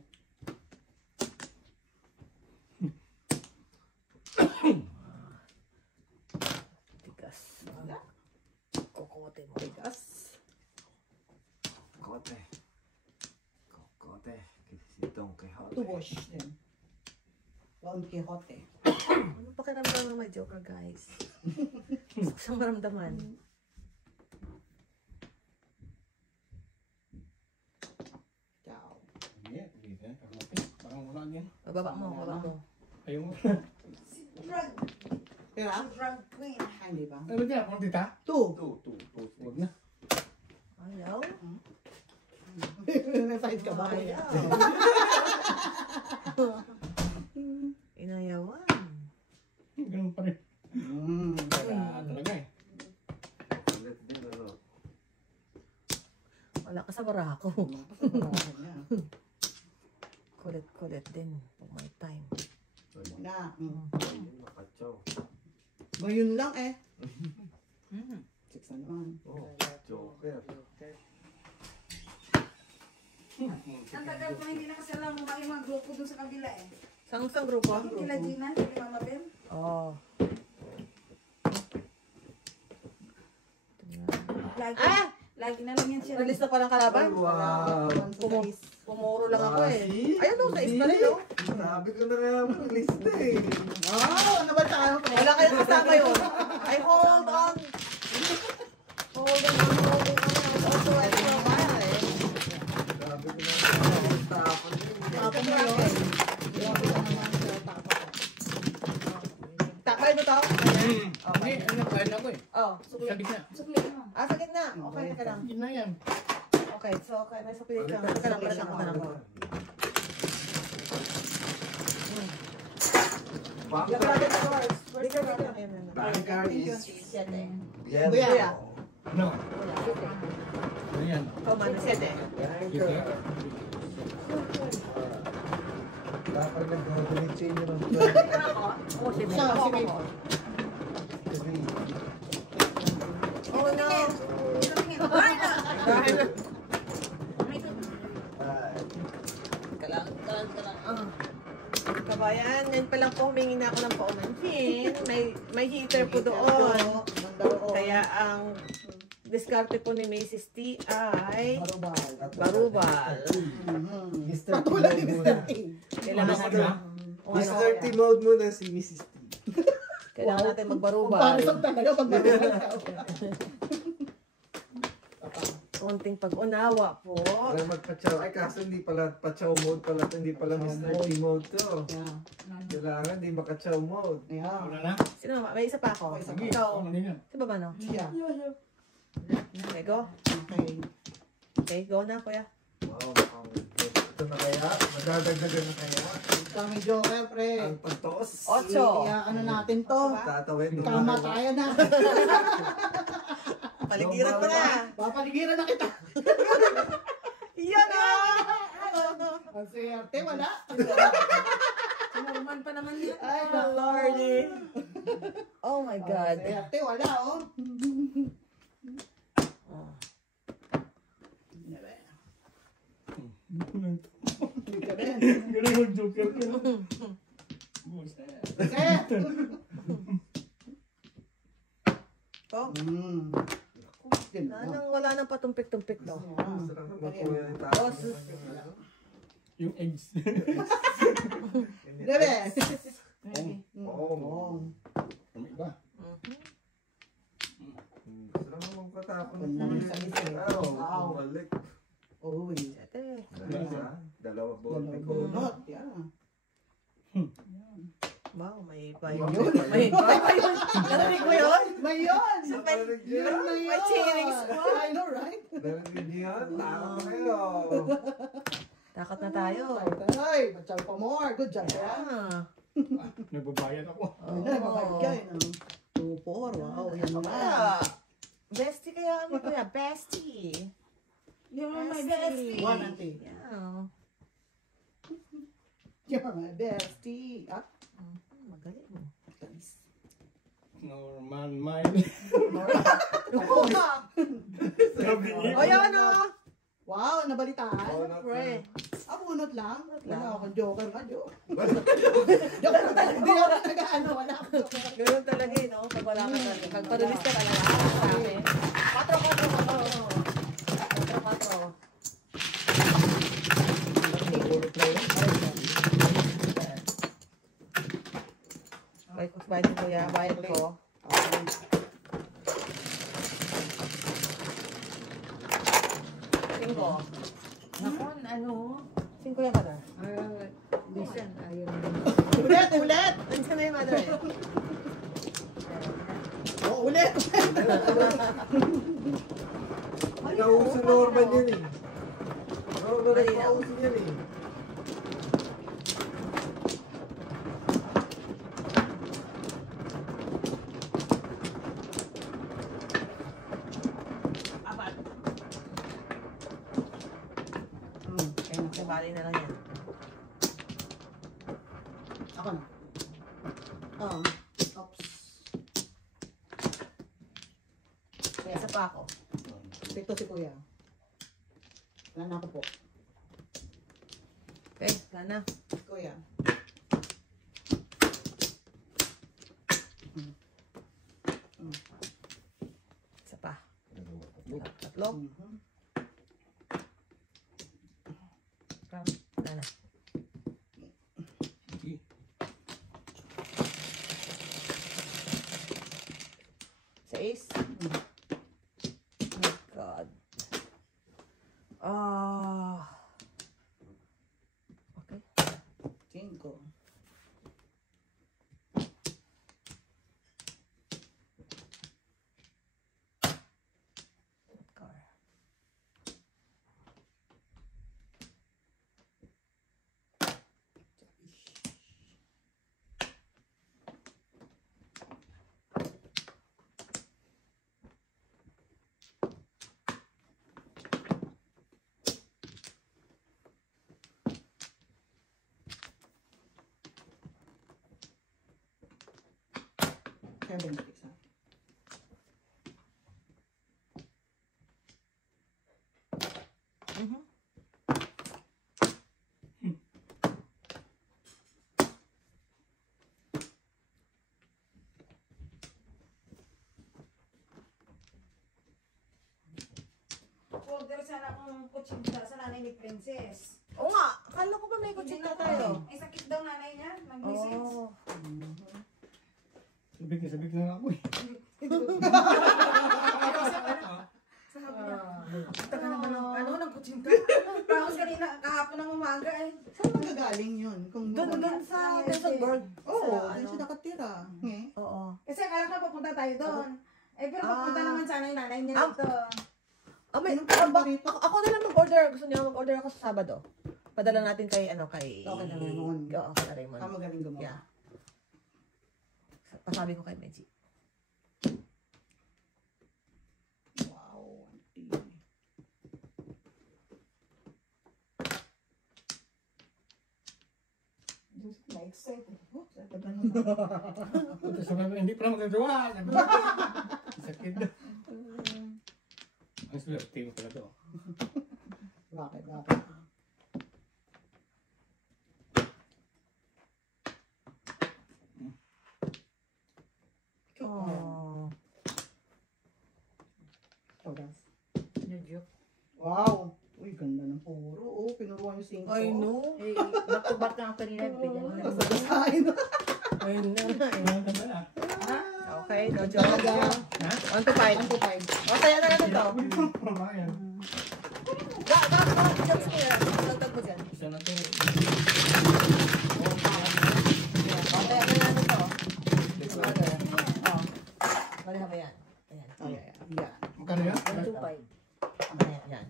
Tigas. Kokote mo. Tigas. Kote. Kote. Si Don Quixote. Tubosh din. Don Quixote. Ano pakiramdam ng may joker, guys? Gusto ko siyang maramdaman. Ciao. Hindi, hindi na. Parang wala niyan. Baba mo, baba mo. Ayaw mo. Drug. Pera? Drug queen. Ay, hindi ba? Ano dyan? Pang tita? Two. Huwag na. Ayaw. Side ka ba? Ayaw. Inayawan. Ganun pa rin. Kaya talaga eh. Ulit din, ano. Wala ka sa barako. Kulit-kulit din. Pag may time. Na. Makachaw. Ngayon lang eh. 6 na naman. Oh, joker. Ang tagal ko hindi nakasalang mga yung mga grupo dun sa kabila eh. Sang grupo? Yung kila Gina, kila Mama Bem. Oo. Lagi, lagi na lang yan siya. Release na palang kalaban? Wow. Pumuro lang ako eh. Ayun o, sa ispa rin o. Sabi ko na nga mag-list eh. Oh, ano ba tayo? Wala kayong kasama yun. I hold on. Holding on. Also, I don't know why eh. Sabi ko na nga tapon din. Tapos mo yun. Takbay mo to? Hindi, ano nagkain ako eh. Oh, Sa sukli. gitna. Sukli mo. Ah, sa gitna. Okay, teka lang. Gitna yan. Okay, so okay, may sukli ka. Teka lang, balik ako na ako. Vanguard. Bigyan mo lang. Ayan, ayan. Vanguard is Siyete. Kuya. Ano? Ano yan? Ikaw man, siyete. Gitna. Dapat nag-donate sa inyo ng Oo, siyete. Siya, Ako, si May. ako. Oh no. Dahil na. Kabayan, ngayon pa lang po humingi na ako ng paumanhin. May heater po doon. Kaya ang diskarte po ni Macy's T ay barubal. Patulad ni Mr. T. Kailangan Ano doon. na? Mr. T mode muna si Mrs. T. Kailangan natin Kung magbarubay. paano talaga pag marunong ka. Konting pag-unawa po. Para magpa-chow. Ay, kaso hindi pala pa-chow mode pala. Hindi pala Mr. T mode to. Yeah. Kailangan hindi maka-chow mode. Yeah. Wala na. Sino? May isa pa ako. Sige, Ikaw. ano din yan? Si Baba, no? Yeah. Okay, go. Okay. Okay, go na, kuya. Wow, ito na kaya? Madadagdagan na kaya? Kami joker, pre. Ang pagtos. Ocho. Ano natin to? Tatawin. Kamatayan na. Paligiran mo na. Papaligiran na kita. Yan na! Ang swerte, wala. Norman pa naman yan. Ay, Lordy. Oh my God. Ang swerte, wala, oh. Hindi ka rin. Galing mag-joker ko. Set. Oh, Ganda. wala nang patumpik-tumpik to. Sarap naman po yung tapos. Yung eggs. Debe. Oo. Ano ba? Sarap naman katapos. Ganda ng isa-isa. Wow. Balik. Uy. Ate. Dalawa bote ko. Bunot. Yeah. Wow, may bayo. May bayo. Narinig mo yun? Mayon. May cheering squad. I know, right? Narinig niyo yan? Takot na kayo. Takot na tayo. Ay, bachaw pa more. Good job, yeah. Ah. Nagbabayad ako. Ay, na, mabagay. 2-4. Wow, yan naman. Kaya, bestie kaya kami kuya. Bestie. You're my bestie. One, auntie. Yeah. You're my bestie. Ah, Magaling. Norman Mine. Sabi niya. O yan o. wow, nabalitaan. Pre. Ah, bunot lang. lang. Wala akong joker nga, joke. Joke lang talaga. Hindi ako nag-ano. Wala akong joker. Ganun talaga eh, no? Pag wala ka talaga. Pag parulis ka talaga. Sa akin. 4. Bayad ko kuya. Bayad ko. Cinco. Nakon, ano? Cinco yung mother. Bisan, ayun. Ulit, ulit. Nandiyan na yung mother eh. Oh, ulit. Nauso Norman yan eh. Norman nauso yan eh. Bali na lang yan. Ako na. Oh. Oops. Isa pa ako. Ito si kuya. Wala na ako po. Okay, wala na. Kuya. Isa pa. Tatlo. Wala na. Sa ace. Oh my God. Okay. 5. Car. Kevin, isa. Order sana akong kutsinta sa nanay ni Princess. Oo nga, akala ko ba may kutsinta tayo? Ay, sakit daw nanay niya. Sabik na nga ako eh. Sabi niya, taka naman ng kutsinta. Tapos kanina, kahapon ng umaga eh. Saan magagaling yun? Kung Doon sa Quezonburg. Oo, Sa doon siya nakatira. Oo. Kasi akala ko papunta tayo doon. Eh, pero papunta naman sana yung nanay niya dito. Ako na lang mag-order. Gusto niya mag-order ako sa Sabado. Padala natin kay kay Okay na Raymond. Oo, kay Raymond. Magaling gumawa. Yeah. Pasabi ko kay Meji. Wow, auntie. Na-excite eh. Tapos sabi, hindi pa lang magagawa. Sakit na. Ang swerte mo pala to. Bakit? Oh. Medyo. Wow! Uy, ganda ng puro. Oh, pinuruan yung singko. I know. Eh, back-to-back na ako kanina. Bigyan mo na. Basahin. I know. Ano ba na? Okay, no joke. 1 to 5. 1 to 5. O, kaya na natin to. Pamayan. Jokes mo yan. Lagdag mo dyan. Isa na to. O, kaya na natin to. Mali ka ba yan? Ayan. Yeah. Magkano yan? 125. Ayan, yan.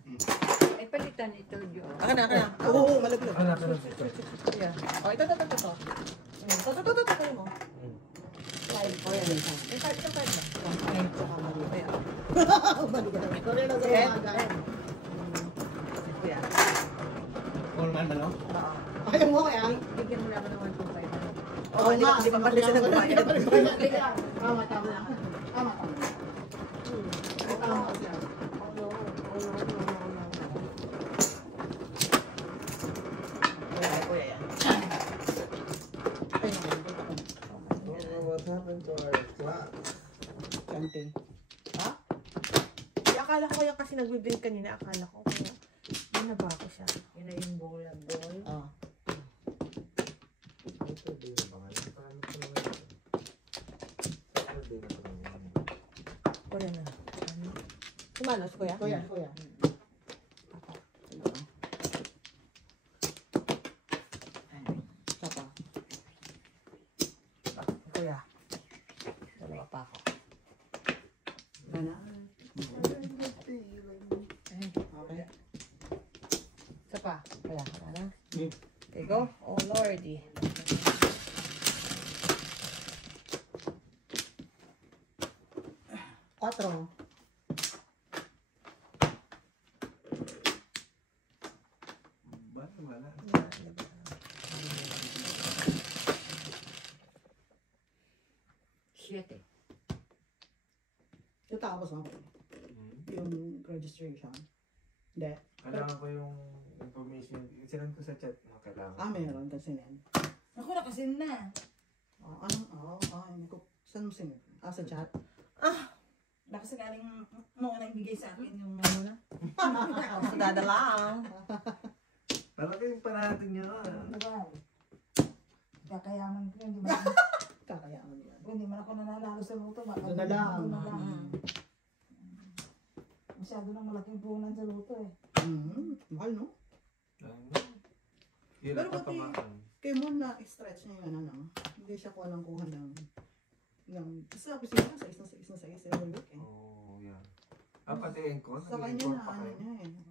Ay, palitan ito, Jo. Akin na. Oo, malaglag. Anak ka na. Yeah. O, ito. Ito mo. 5. O, yan. May 5 na. Ayan. Balik ka naman. Sorry na sa umaga. Kuya. All man ano? Oo. Ayaw mo kaya? Bigyan mo na ako ng 125. Oo, di pa pala siya nagbayad. Tama. Tama siya. Kuya yan. What happened to our class? Kante. Akala ko yung kasi nag-win kanina. Akala ko kaya binaba ko siya. Yun na yung bowl. Ah. Saturday na ba ngayon? Paano ko naman ito? Saturday na ba ngayon? Kuya na. Sumanos, kuya? Kuya. Sapa. Kuya. Dalawa pa ako. Gana. Okay. Isa pa. Kuya, wala na. Hmm. Okay, go. Oh, Lordy. Quatro. Wala. Siete. Tapos ako. Yung registration. Hindi. Kailangan ko yung information. Sinend ko sa chat mo. Kailangan. Meron kasi yan. Ako nakasin na. Hindi ko. Saan mo sinip? Sa chat? Kasi galing mo na ibigay sa akin yung Sa dadalang. Talaga yung panahatan niya. diba? Kakayaman ko, hindi man Kakayaman yan. hindi man ako nananalo sa luto. Doon na lang. Masyado nang malaking puhunan sa luto eh. Mahal, no? Hirap Pero pa pati- tamaan. Kaya mo na-stretch niya yung hindi siya kuha ng sa opisina sa isa every week eh. Oh, yeah. Pati Encon. Sa kanya na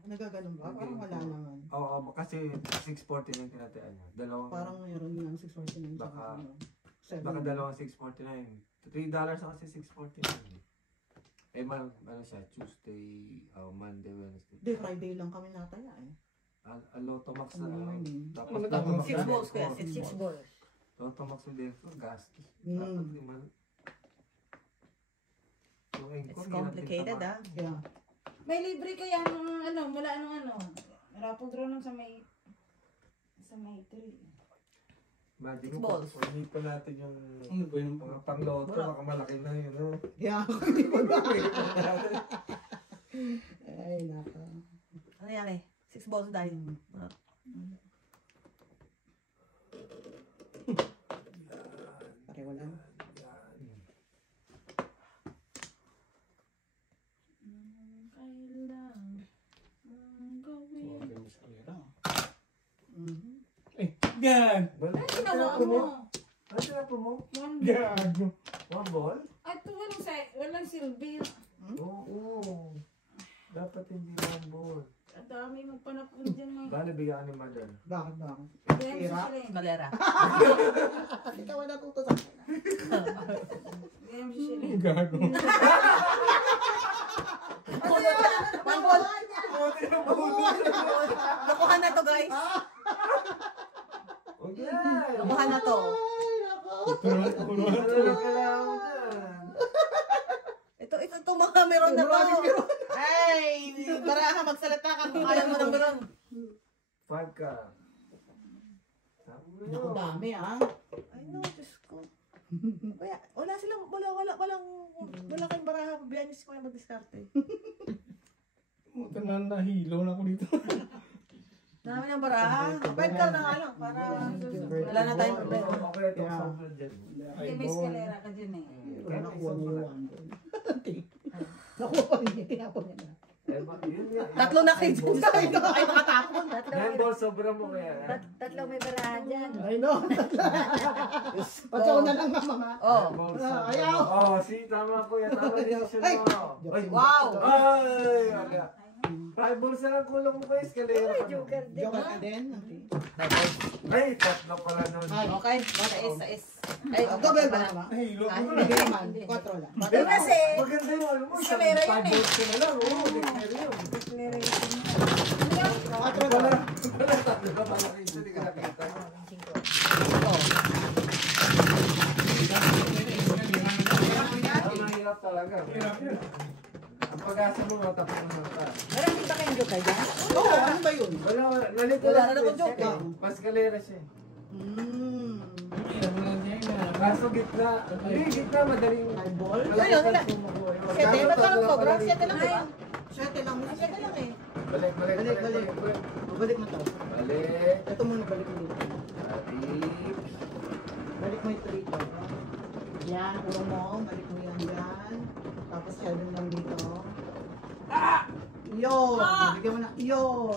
nagaganon ba? Parang wala naman. Oo, kasi 640 yung tinatian niya. Dalawang, Parang mayroon din ng 649 Baka- tsaka baka 7. dalawang 649. $3 na kasi 649. Eh, ano siya, Tuesday, Monday, Wednesday. Hindi, Friday lang kami nataya eh. Lotto Max na. Morning. Tapos Ano ba Lotto Max 6 na balls, din. kuya. 6 balls. Lotto Max na din. Gastos. Mm. Dapat liman. So, It's complicated, ah. Yeah. May libre kaya nung mula raffle draw nung sa may 3. Imagine Six mo, balls. pag pa natin yung Ano ba yung mga pang-lotto, baka malaki na yun, no? Yeah, hindi mo ba? Ay, naka. Ano yan eh? 6 balls dahil. Pareho lang. yan? Balik. Ay, ginawa mo. Ano tinapo mo? One Gago. One ball? At walang silbi. Oo. Dapat hindi one ball. Ang dami magpanapon dyan mga. Bale, bigyan ka ni Mother. Bakit ba ako? Kaya Tira? sila eh. Kalera. Ikaw ang natuto sa akin. Kaya sila eh. Gago. Mangkol. Buti na mahulog. Nakuha na to, guys. Huwag yan. Nakuha na to. Ay, nako. Ano lang kailangan mo dyan? Ito mga meron na to. Ay, baraha, magsalita ka kung ayaw mo ng meron. 5 ka. Sabi mo Naku, yun. dami ah. Ay, no, Diyos ko. Kaya, wala kayong baraha. Pabayaan niyo si Kuya mag-diskarte. Puta na, nahilo na ako dito. Dami ng baraha. Kapag ka na nga lang, para wala na tayong problema. Okay, ito Yeah. sa dyan. Kaya may eskalera ka dyan eh. Wala nakuha mo yung nakuha niya, tinapon niya na. Yun nga. Tatlo na kayo dyan. Ay, nakatapon. 9 balls, sobra mo kaya. Tatlong may barahan dyan. I know. Patsaw na lang ang mga. Oh. Ayaw. Oh, si tama ko yan. Tama decision Ay. mo. Ay, Wow. Ay, wala. 5 balls na lang kulang mo kayo. Escalera ka. Joker din. Joker ka din. Ay, tatlo pala nun. Ay, Okay, sais. Ay, double ba naman? Nahilo Ah, ako. Hindi naman. 4 lang. Pero kasi, Maganda yung ano mo. Escalera yun 5 balls ka na lang. Oo, declare yun. eskalera yun. Ano yan? 4 Wala, lang. wala tatlo ka pala kayo. Hindi ka nakita. Ang mahirap talaga. Ang pag-asa mo, matapos mo na ka. Meron din ba kayong joker dyan? Oo, ano ba yun? Wala, nalito Wala lang. na naman joke, eh. Pascalera siya. Kaso gitna. Hindi, gitna madaling. Eyeball? Wala. Siyete, ba't parang sobra? Siyete lang, di ba? 7 lang. Siyete lang eh. Balik. Balik. Balik mo to. Balik. Ito muna, balik mo dito. Balik. Balik mo yung 3 to. Yan, ulo mo. Balik mo yan dyan. Tapos 7 lang dito. Yun! Bigyan mo na. Yun!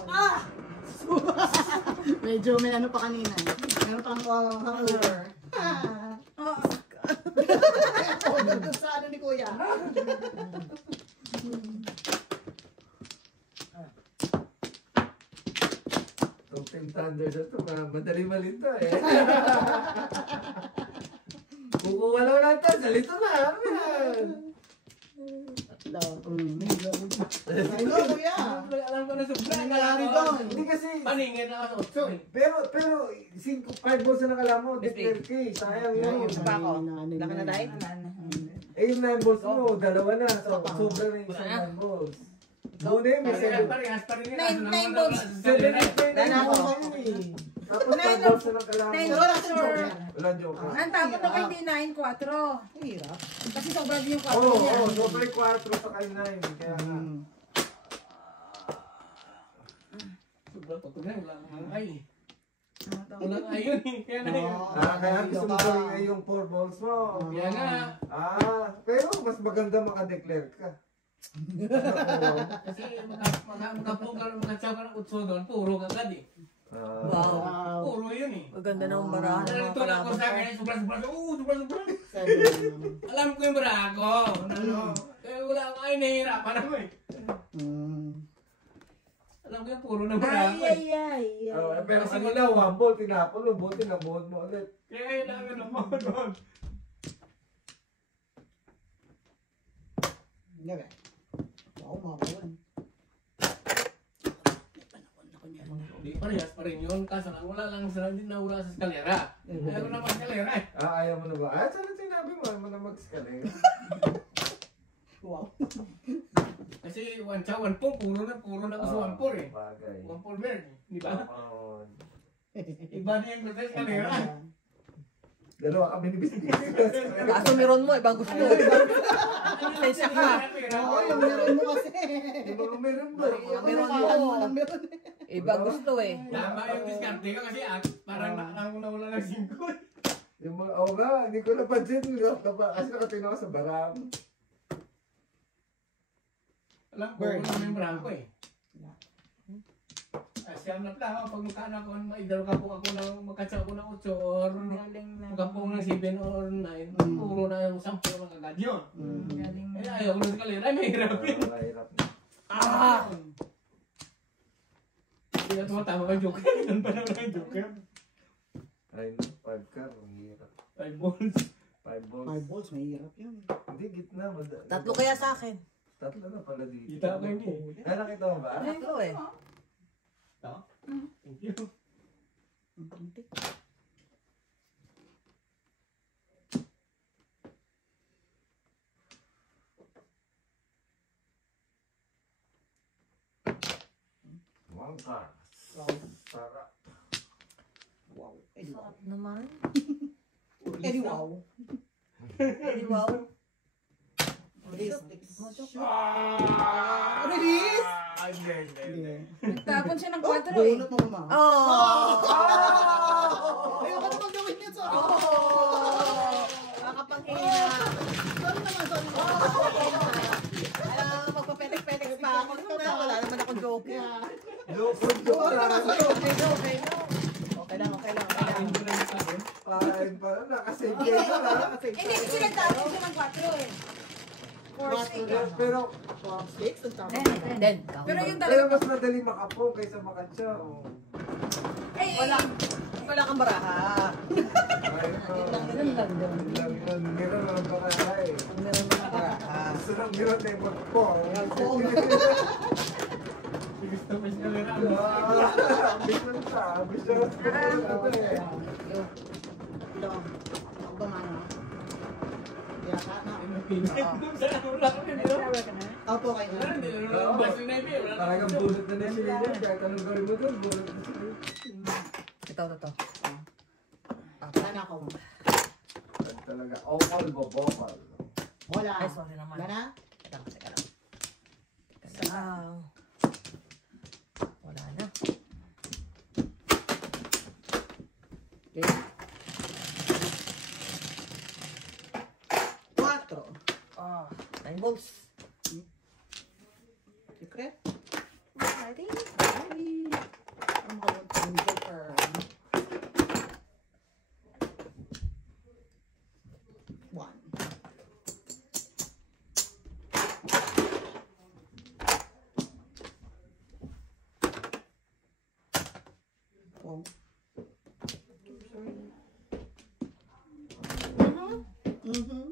Medyo may ano pa kanina. Meron pang hangover. Oh, doon sa ano ni Kuya. Itong Team Thunder na ito, madali malito eh. Kung wala lang ito, salito na. Yan. I know, Kuya. Alam ko na sa Ano nangyari doon? Hindi kasi, Paningin na ako sa 8. pero, 5 balls na nakala mo, declare key. Sayang yun. Isa pa ako. Laki na dahil? Eh, yung 9 balls mo, dalawa na. So, sobra na yung isang 9 balls. Muna yun, may 7. Parehas pa rin. Nine balls. 7 Wala na ako. Tapos 5 balls na nakala mo. Pero wala si Joker. Wala joker. Ang tapos na hindi 9, 4. Hirap. Kasi sobra din yung 4 Oo, niya. sobra yung 4 sa kayo 9. Kaya nga. Sobrang pagod na. Wala akong ay. Wala ay yun eh. Kaya na yun. Kaya gusto mo gawin yung 4 balls mo. Kaya nga. Pero mas maganda makadeclare ka. Kasi magkapungal, magkatsawa ng utso doon. Puro kagad eh. Wow. Puro yun eh. Maganda ng barahan ng mga Nalito na ako kalaban. sa akin. Sobra-sobra. Sobra-sobra. 7 Alam ko yung barahan ko. Ano? Kaya wala akong ay nahihirapan ako eh. Alam ko yung puro na barahan ko eh. Ay. Pero kanina, 1 ball, tinapon mo, buti na buhod mo ulit. Kaya kailangan ng mga doon. Gabi. Ako makakuha. Hindi, parehas pa rin yun. Kaso lang, wala lang sila din nawala sa eskalera. Ayaw na mag-eskalera eh. Ayaw mo na ba? Sana sinabi mo, ayaw mo na mag-escalate. Wow. Kasi 1 cha, 1 po, puro na kasi 1 po eh. Bagay. 1 po meron eh. Di ba? Oo. Iba na yung sa eskalera. Dalawa kami ni Bisbis. Kaso meron mo, ibang gusto. Sensya ka. Oo, yung meron mo kasi. Yung mga meron ba? Meron Wala mo. mo meron. Ibang gusto eh. Tama yung diskarte ko kasi parang nawala ng 5 eh. Yung mga, oo nga, hindi ko napansin. Kasi nakatingin ako sa barang. Alam ko, wala na yung barahan ko eh. Siyam na pala, pag magkana ko, either magkapong ako ng, magkatsa ako ng 8 or Galing na. magkapong ng 7 or 9, puro na yung 10 lang agad yun. Galing na. Eh, ayaw ko ng kalera, mahirap yun. Mahirap na. Hindi na tumatama kay Joker, ganun pa naman kay Joker. Ay, no, 5 car, ang hirap. 5 balls. 5 balls. 5 balls, mahirap yun. Hindi, gitna. 3 kaya sa akin. 3 na pala dito. Kita ko hindi. Ay, nakita mo ba? 3 eh. Ito? Thank you. One car. Sarap. Wow. Eh, wow. Naman. Eh, wow. Wow. Release. Release! Ay, hindi. Nagtapon siya ng Oh, 4 eh. bunot mo, mama. Oh! Ayaw ka naman gawin yun, sorry. Kakapanghina. Sorry naman, sorry. Alam mo, magpapetek-petek pa ako. Ito na, wala naman akong joker. Lukod ko na. Okay lang. Kain mo lang sa akin. Kain pa na. Nakasave kayo na. Hindi kasi nagtapon siya ng 4 eh. 4-6. Pero, Six, ang tama. Then, Pero yung pero talaga, mas madali makapong kaysa makatsa. Oh. wala kang baraha. Ay, meron na lang baka eh. Meron ng baraha. Gusto lang meron na yung magpong. Gusto pa siya lang. Ambis lang siya. Ambis siya lang siya. Ito. Ako ba, mama? Yata na. Opo, kayo na. Talagang bulot na si Lilian. Kahit anong gawin mo doon, bulot na si Lilian. Ito. Sana ako. Talaga, okal bobokal. Wala. Ay, sorry naman. Wala na? Teka lang. Wala na. Okay. 4. 9 balls. Secret? Ready? Ay. Ang mga yung joker. 1. Wow. Mm-hmm.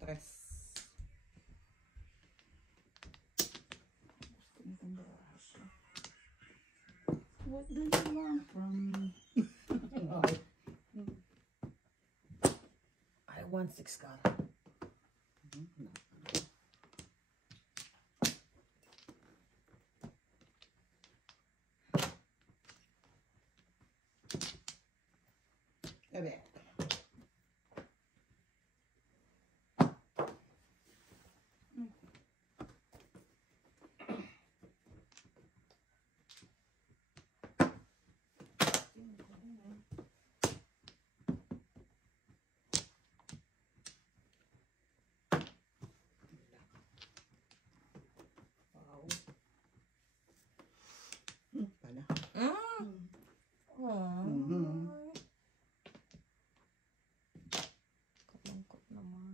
Tres. What do you want from me? I want 6 card. Ebe. Wow. Pala. Mhm. Kalungkot naman.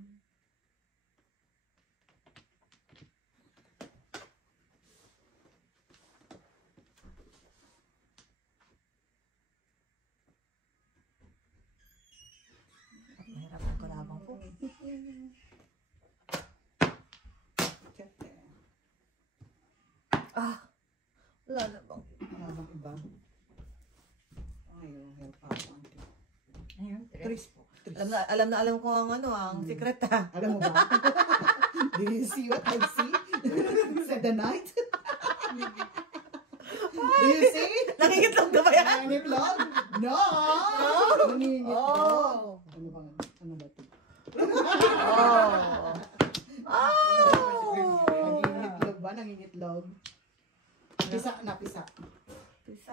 Mahirap ang kalabang ko. Siyempre. Wala na bang? Ano bang iba? Ay, help out. Ayun, Tris po. Alam ko ang ang secret ha. Alam mo ba? Do you see what I see? Said the night? Do you see? Nangingitlog ka ba yan? Nangingitlog? No! Nangingitlog. Oh! Ano ba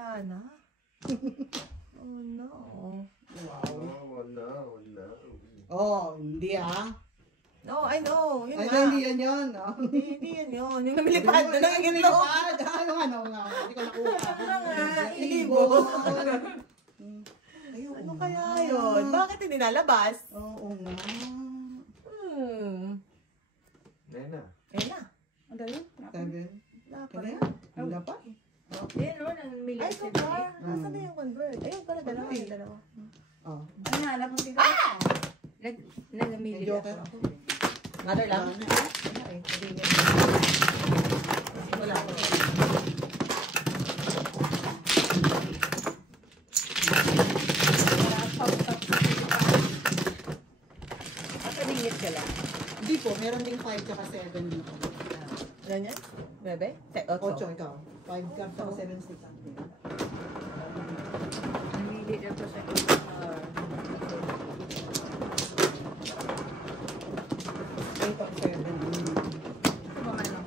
wala na. Oh no. Wow. Wala. Oh, hindi ah. No, I know. Yun Ay, nga. hindi yan yun. No? Hindi yan yun. Yung namilipad na lang yung itlog. Ano nga? Hindi ko nakuha. Ano nga? Ilibo. Ayun. Ano kaya yun? Bakit hindi nalabas? Oo nga. Nena. Ayun na. Ang dali. 7. Wala pa Kaya? rin. Wala pa. Yan, no? Nang Ay, ito ba? Nasaan na yung convert? Ayun pala, dalawa. Yung dalawa. Oh. Ano hanap mo dito? Nag-amili May joker. ako. Mother lang? Wala. Ay, hindi nga. Wala ko. Papaningit ka lang. Hindi po, meron ding 5 tsaka 7 dito. Ganyan? Bebe? 8 ikaw. 5 cups tsaka 7 sticks. Namili na po sa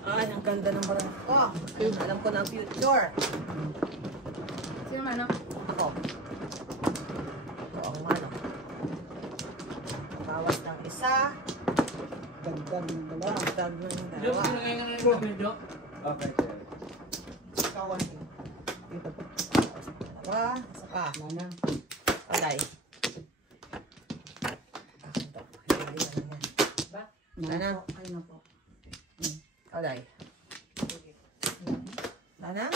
Ay, ang ganda ng barang ko. Alam ko na ang future. Sino man, no? Ako. Ito ang manok. Bawas ng isa. Dagdag ng dalawa. Dagdag ng Dok, dalawa. sinagay ka na yung board niyo, Dok. Okay, sir. Ikaw, 1. Dito po. Dalawa. Isa pa. Wala na. Alay. Wala Ano? po. Ay na po. Alay. Sana?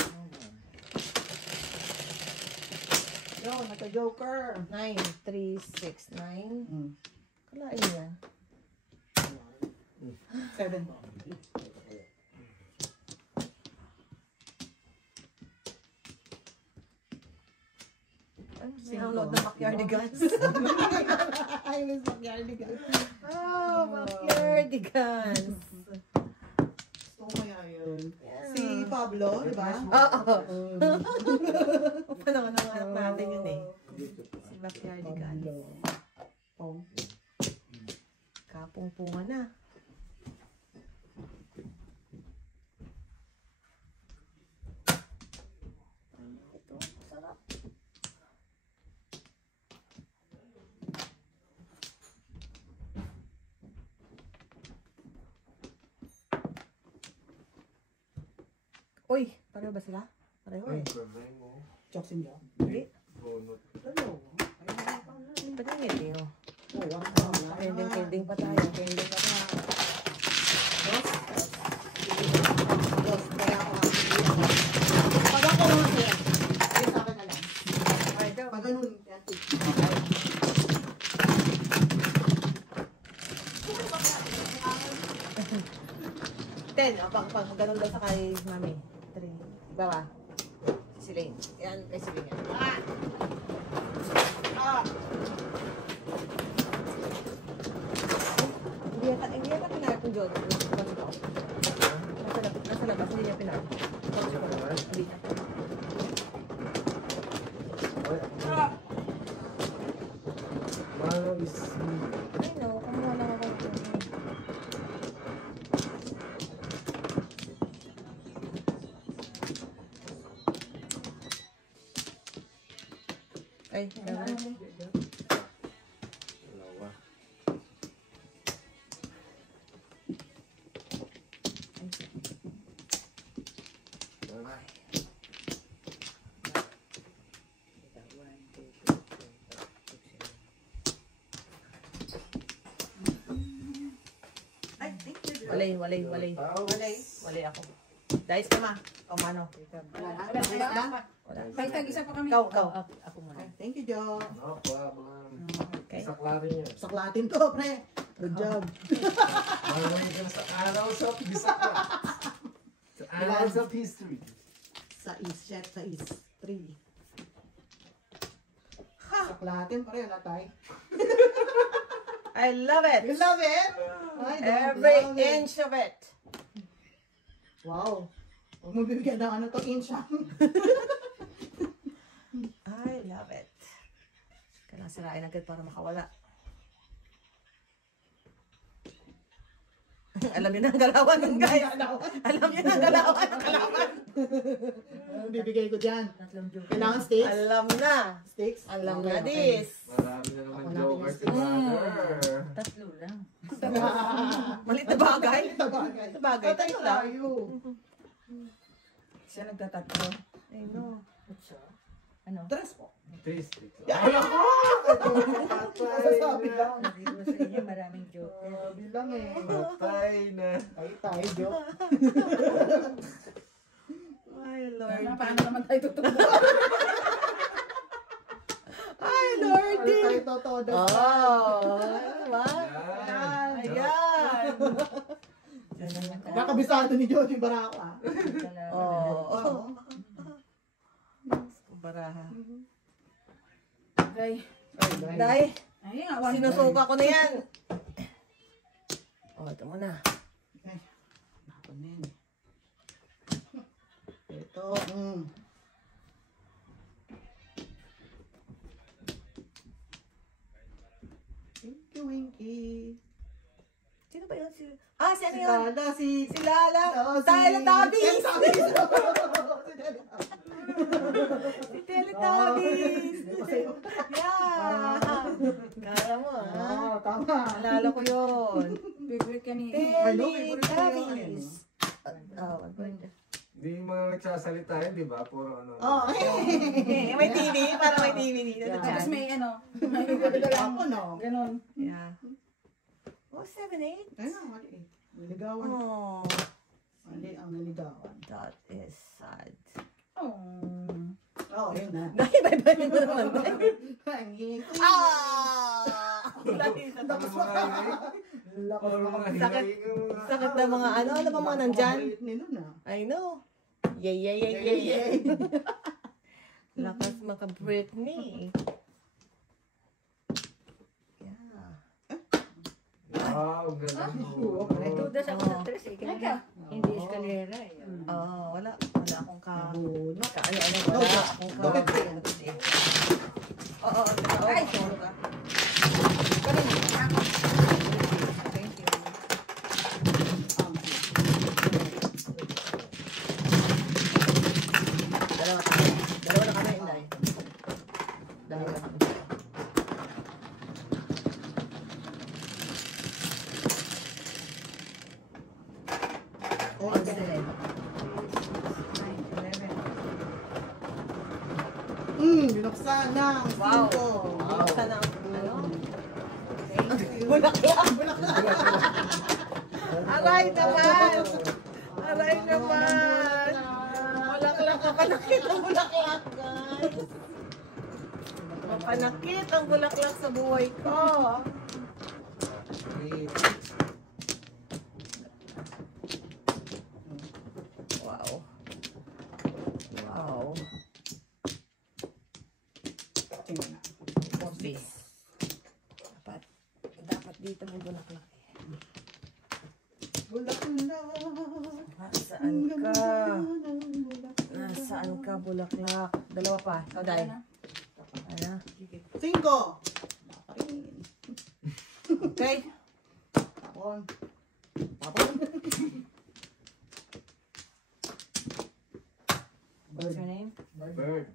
Yo, naka-joker. 9, 3, 6, 9. Mm. Kalain yan. 7 po. May download ng backyardigans. Ay, miss backyardigans. Oh, backyardigans. Gusto ko kaya yun. Si Pablo, di ba? Oo. Panahon na hanap natin yun eh. Si backyardigans. Oh. Kapungpungan na. Ito, sarap. Uy, pareho ba sila? Pareho eh. Choksin daw. Hindi. Dalawa. Patingin eh. Oh, wala. Kending pa tayo. Kending pa tayo. Dos. Kaya ako pag ako mga sir, ay sa akin na lang. Ay, ito. Pag ganun, yan. Ten, pag ganun daw sa kay mami. 3. Baba. Si Lane. Yan, kay si Lane. Hindi yata pinarap yung John. Nasa labas, hindi niya pinarap. Hindi niya. Mano is... Ay no, kumuha lang ako. Ay, dalawa. Dalawa. Walay. Walay ako. Dahil ka ma. O mano. Wala na. Wala. Pagtag isa pa kami. Ikaw. Ako muna. Thank you, Jo. No problem. Okay. Saklarin niya. Saklatin to, pre. Good job. Maraming ka na sa Annals of History. Sa Annals of History. Chef, 3. Saklatin, pre. Wala tayo. I love it. You love it? I don't Every love it. inch of it. Wow. Huwag mo bibigyan ng ano to, inch ah. I love it. Kailangan sirain agad para makawala. Alam niyo na ang galawan ng guys. Alam niyo na ang galawan ng kalaban. Bibigay ko dyan. Tatlong joker. Kailangan steaks? Alam na. Steaks? Alam Okay, na okay. this. Marami na naman Ako natin jokers si yung brother. Tatlo lang. Malit na bagay. Tabagay. Bagay. Tatay Tayo lang. tayo. Siya nagtatatlo. Ay, no. Kutsa. Ano? Tres po. Tasty. Ay, ako! Masasabi lang. Sabi ko sa inyo, maraming joker. Bilang eh. Patay na. Tayo, joke. Ay, Lord. Paano naman tayo tutulog? Ay, Lordy. Tayo totoo. Oh. Diba? Yan. Ayan. Diyan naman tayo. Nakabisado ni Jody Barako ah. Oh. Baraha. Day. Day, Ay, awan. sinusuka ko na yan. Oh, ito muna. Nakapon na yan. Ito. Winky, winky. Sino ba yun? Si ano Si yun? Lala, si Lala. Oo, si Teletubbies. Teletubbies. Si Teletubbies. Yeah. Kala mo, ha? Oo, tama. Alala ko yun. Favorite ka ni... Teletubbies. Oh, Hindi yung mga nagsasalita yun, di ba? Puro ano. Oo. may TV. Para may TV dito. Yeah. Tapos may ano. Ako, no? Ganon. Yeah. Oh, 7-8? Ayun, mali eh. Naligawan. Oh, Mali ang naligawan. that is sad. Oh. Oo, yun na. Dahil bye-bye mo naman. Ang Ah! Dahil sa Ano mga hihing? Ano mga Sakit. hihing yung mga... Sakit na mga ano ba mga nandyan? ni Luna. I know. Yay, yay, yay, yay, yay. Lakas maka Britney. Yeah. Wow, galing mo. May tudas ako sa tres eh. Kaya hindi eskalera eh. Wala akong Nabunot. wala akong Oo, ay, sorry ka. Thank you. Dalawa na kami, Inday. Dalawa na kami. Binuksan ng Wow. cinco. Binuksan ng ano? Bulaklak. Aray naman. Aray naman. Bulaklak. Mapanakit ang bulaklak, guys. Mapanakit ang bulaklak sa buhay ko. Wow. Wow. Tingnan na. Obvious. Dapat dito may bulaklak. Bulaklak. Nasaan ka? Nasaan ka, bulaklak? Dalawa pa. Ikaw, Day. Ano? Cinco. Okay. Tapon. Tapon. What's your name? Bird.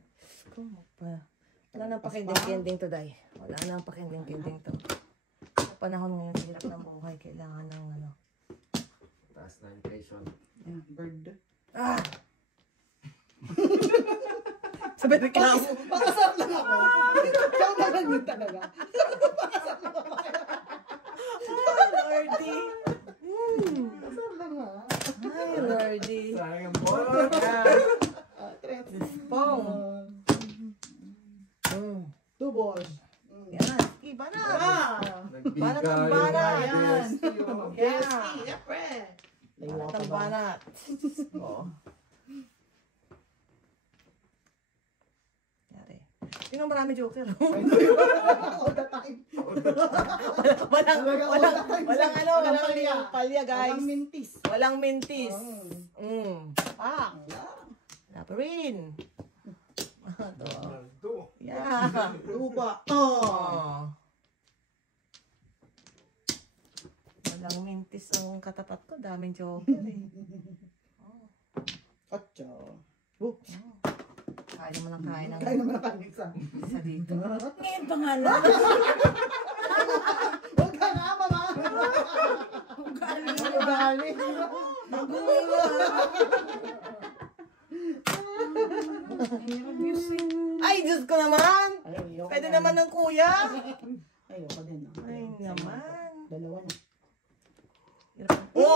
Wala nang pakinding-kinding to, Day. Wala nang pakinding-kinding to. Sa panahon ngayon, hirap ng buhay. Kailangan ng ano. Taas na inflation. Bird. Ah! Sabi reklamo. Pakasarap lang ako. Ikaw naman yun talaga. Ay, Lordy. Pakasarap lang ha. Ay, Lordy. Sayang po. Pong. Two balls. Yan. Iba na. Nagbigay. Banat ang banat. Ayan. Yeah. Siyempre. Banat ang banat. Oo. Yari. Sino ang marami joker? All the time. Walang ano, walang palya, guys. Walang mintis. Walang mintis. Oh. Pak. Wala pa rin. Ito. Ito. Yeah. Lupa. Oh. Walang mintis ang katapat ko. Daming joker eh. Ocho. Oops. Kain naman ang kain ng Kaya naman nakanig sa. isa dito. Ngayon pangalan. Huwag ka nga, mama. Ugali. Ay, Diyos ko naman! Pwede naman ng kuya. Ayoko din. Ay, naman. Dalawa na. Oh!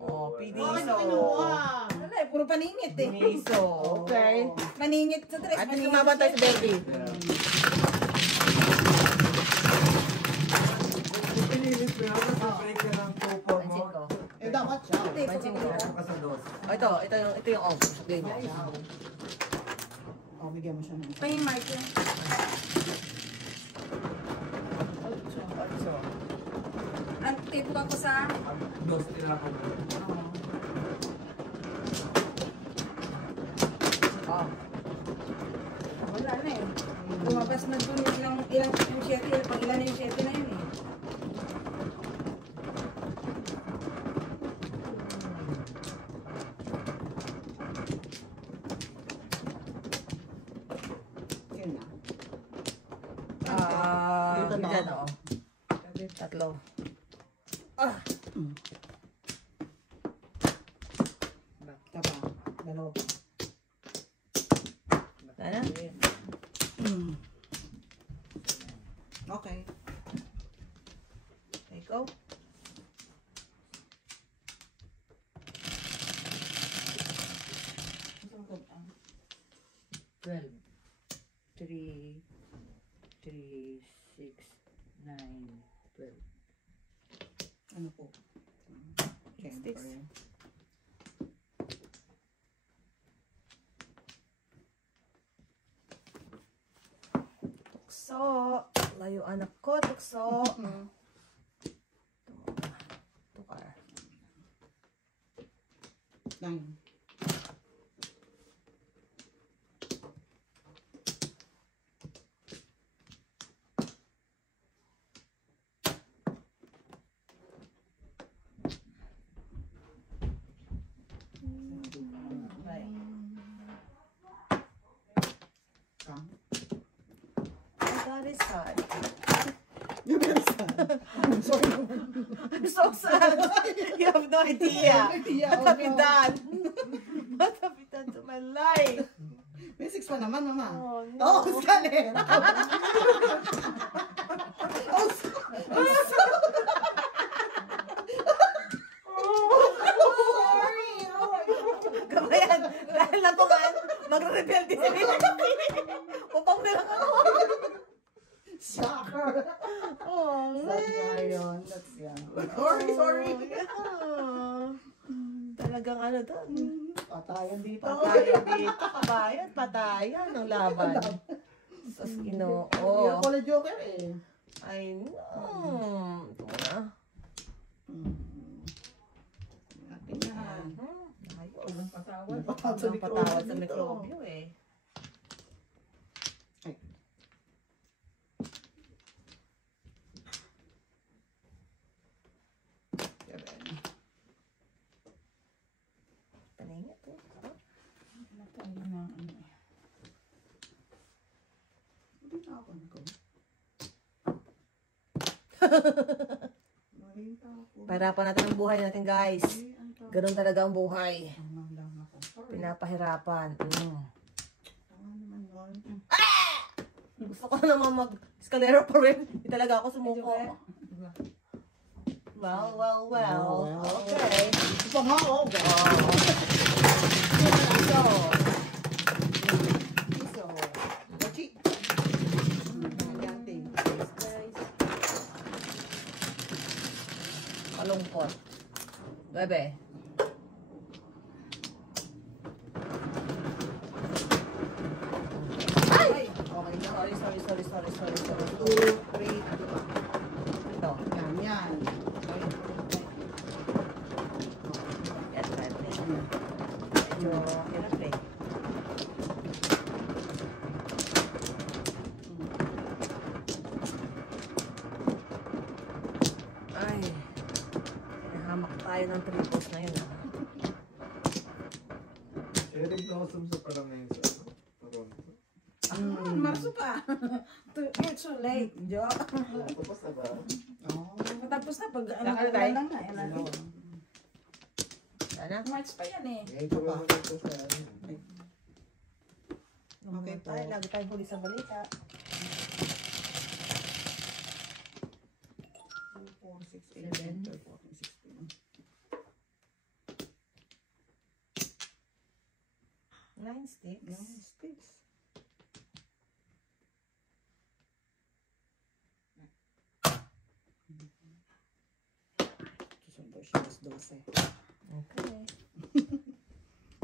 Oh, piniso. Wala eh, puro paningit eh. Piniso. Okay. Maningit sa tres. At least sumabantay si Becky. Pinilis mo yun, kasi break ka ng pupo mo. Pansin ko. Eh, dapat siya. Pansin ko. Pasok ka sa dos. Oh, ito yung off. Ganyan. O, bigyan mo siya ng isa. Pa yung mark yan. Ang tipo ka ko sa... Dos tinapon mo. Oh. Wala na eh. Lumabas na dun yung ilang yung 7. Pag ilan yung 7 na yun eh. Yun na. Dito na. Dyan, oo. Tatlo. Isa pa. Dalawa pa. Sana? Okay. Okay, go. Twelve. 3, 3, 6, 9, 12. Ano po? Sticks. Siyempre. Tukso. Layo anak ko, tukso. Tukar. 9. Right. Come. That is sad. You're very sad. I'm sorry. I'm so sad. You have no idea. What have you done? What have you done to my life? May 6 pa naman, mama. Oh, no. Oh, scaler. Kamayan, dahil na po nga, magre-rebelde si Lila. Upang na lang ako. Shocker. Oh, That's why yun. That's yan. Sorry. Yeah. Talagang ano doon. Patayan dito. Patayan dito, kabayan. Patayan ang laban. Sus, Ginoo. Hindi ako pala joker eh. I know. Ito na. Natin yan. Ayos. Patawad. Ang patawad sa mikrobyo eh. Ay. Paningit eh. Hindi na ako ko. Mahinta ako. Pahirapan natin ang buhay natin, guys. Ganun talaga ang buhay. Tama lang ako. Sorry. Pinapahirapan. Tama naman yun. Gusto ko naman mag-escalera pa rin. Hindi talaga ako sumuko. Well. Okay. Ito nga, oh. So, Piso. Gachi. Yante. kalungkot. Bebe. Ay! Okay na. Sorry. 2, 3. Ito. Yan. Yan, medyo hirap eh. Ay. Hamak tayo ng triples na yun. Cherry blossom sa parang ngayon sa Toronto. Marso pa. It's so late. Joke. Tapos na ba? Matapos na pag ano Lakad ulan tayo? lang na. Yan, Sana. March pa yan eh. Ngayon ko ba ito sa ano? Okay tayo. Lagi tayong huli sa balita. 4, 6, 8, 10, 12, 14, 16. 9 sticks. 9 sticks. Susundo siya mas 12. Okay.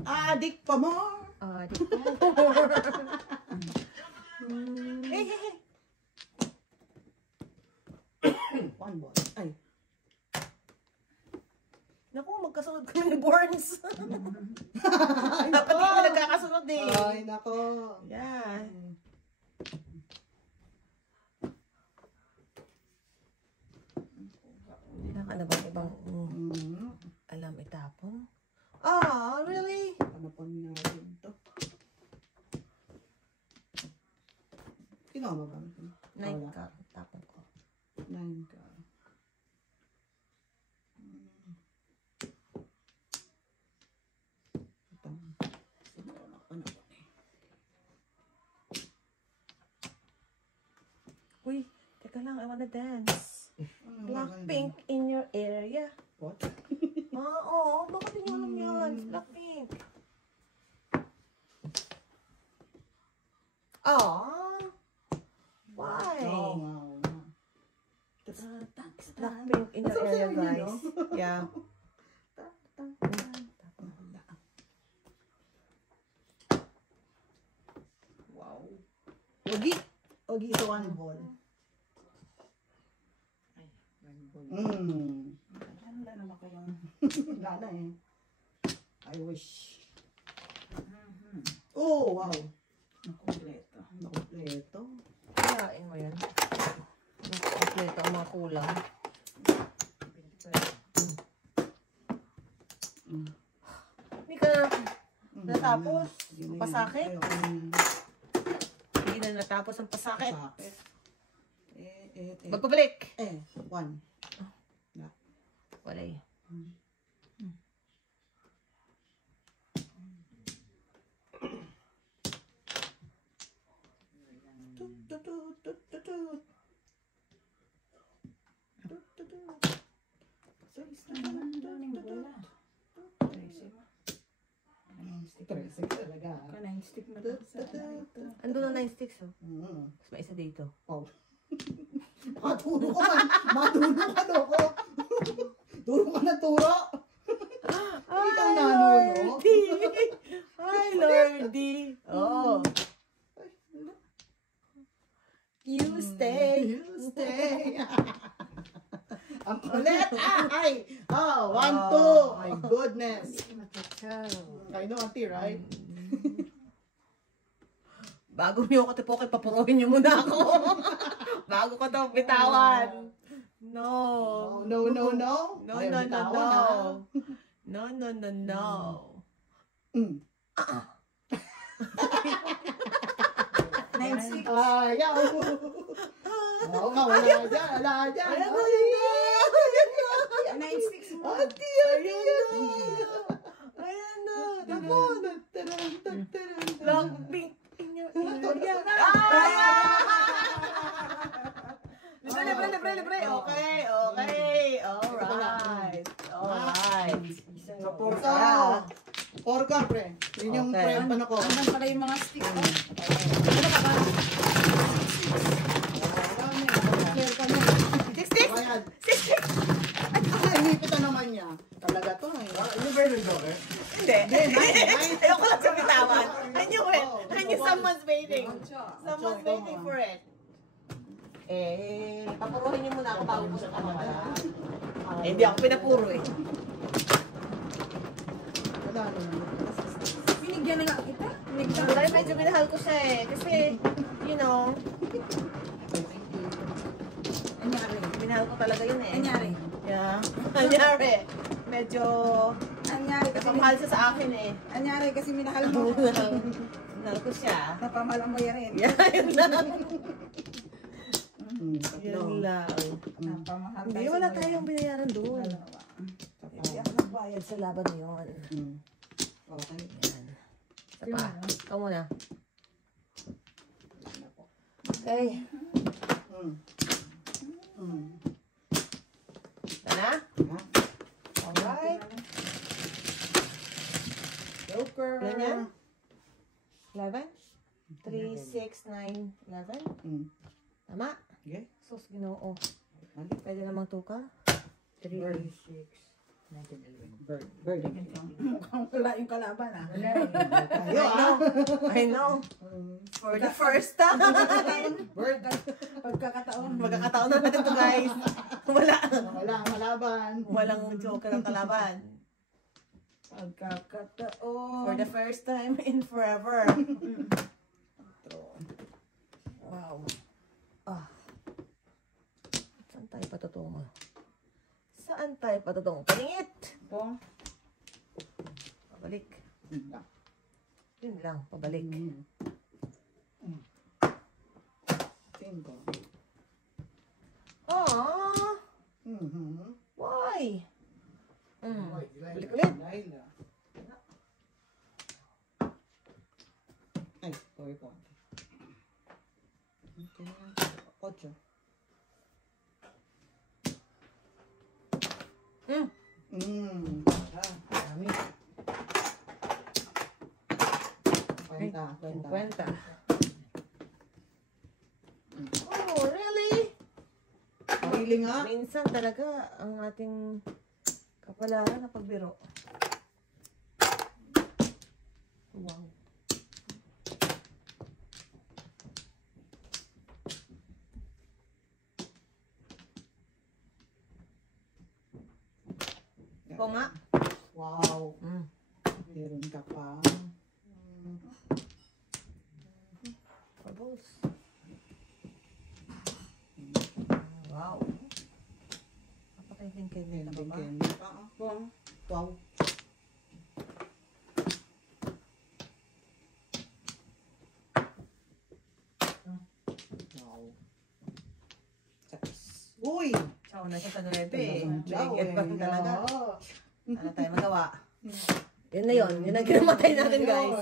Adik pa more! Di Hey, hey, hey. 1 ball. Ay. Naku, magkasunod kami ni Borns. Dapat hindi kami nagkakasunod eh. Ay, nako. Yan. Ano ba ibang alam itapon? Oh, really? Panapon nga rin to. Kinuha mo ba? 9 ka. Tapon ko. 9 ka. Uy, teka lang, I wanna dance. Blackpink in your area. What? Oo, bakit hindi mo alam yan? Blackpink. Aww. Why? Oh, wow. Blackpink in your area, guys. Yeah. Wow. Ogi. Ogi is 1 ball. Wala naman kayong... Wala na eh. I wish. Oh, wow. Nakumpleto. Nakumpleto. Kain mo yan. Kompleto ang mga kulang. Hindi ka natapos. Ang pasakit. Hindi na natapos ang pasakit. Pasakit. Magpabalik. 1. Wala eh. Talaga. Kanang stick na lang sa Ando na 9 sticks oh. Mas may isa dito. Oh. Maturo ko man. Maturo ka ko. Turo ka na turo. Ikaw na nuno. Hi, Lordy. Oh. You stay. You stay. Ang ulit. Ay. Oh, 1, 2. My goodness. I know, auntie, right? Bago niyo ako tipokin, papuruhin niyo muna ako. Bago ko daw bitawan. No. No, no, no. No, Ayaw no, no, bitawan, no. ah. No, no, no, no. Ayaw. Oo nga, wala dyan. Wala dyan. Ayaw mo yun. 9 sticks mo. Auntie, Ayan na. Nako. Blackpink in your area. Libre. Okay. Alright. Sa pork. Porka, pre. Yun yung Okay. pre, ano ko. Naman pala yung mga stick mo. Clear ka na. 6 sticks? Bayad. Ay, inipitan naman niya. Talaga to eh. Ano ba yung joke eh? Hindi. nine. Ayoko lang sa bitawan. I knew it. I knew someone's waiting. Someone's waiting for it. Papuruhin niyo muna ako bago ko sa kamera. Hindi ako pinapuro eh. Wala naman. Binigyan na nga kita. Dahil medyo minahal ko siya eh. Kasi, you know, Anyari. minahal ko talaga yun eh. Anyari. Yeah. Anyari. Medyo Anyari kasi napamahal siya sa akin eh. Anyari kasi minahal mo. Minahal ko siya. Napamahal mo yan rin. Yeah, yun lang. Tatlo. Yun lang. Napamahal Hindi, kasi wala mo yan. tayong binayaran doon. Hindi ako nagbayad sa laban na yun. Okay. Yan. Isa pa. Ikaw muna. Okay. Tana? Alright. Joker. Ilan yan? 11? 3, 6, 9, 11? Tama? Okay. Sus, ginoo. Mali. Pwede namang tuka? 3, 6, 19, 11. Bird. Bird. Mukhang wala yung kalaban ah. Wala eh. Tayo ah. I know. For the first time. Bird. Pagkakataon. Magkakataon na natin to guys. Wala. Wala ang malaban. Walang joker ng kalaban. Pagkakataon. For the first time in forever. Wow. Ah. Saan tayo patutungo? Saan tayo patutungo? Palingit! Ito. Pabalik. Yun lang, pabalik. Cinco. Aww! Why? Balik ulit. Laila. Ay, sorry po. Okay. Ocho. Dami. Kwenta. Kwenta. 50. Oh, really? Pili nga. Minsan talaga ang ating kapalaran na pagbiro. Wow. Ikaw nga. Wow. Meron ka pa. Pabos. Wow. Napatay din kayo nila ba ba? Wow. Wow. Uy! Chow na siya sa 9 eh. Ciao Bigyan pa rin talaga. Oo. Ano tayo magawa? Yun na yun. Yun ang kinamatay natin guys.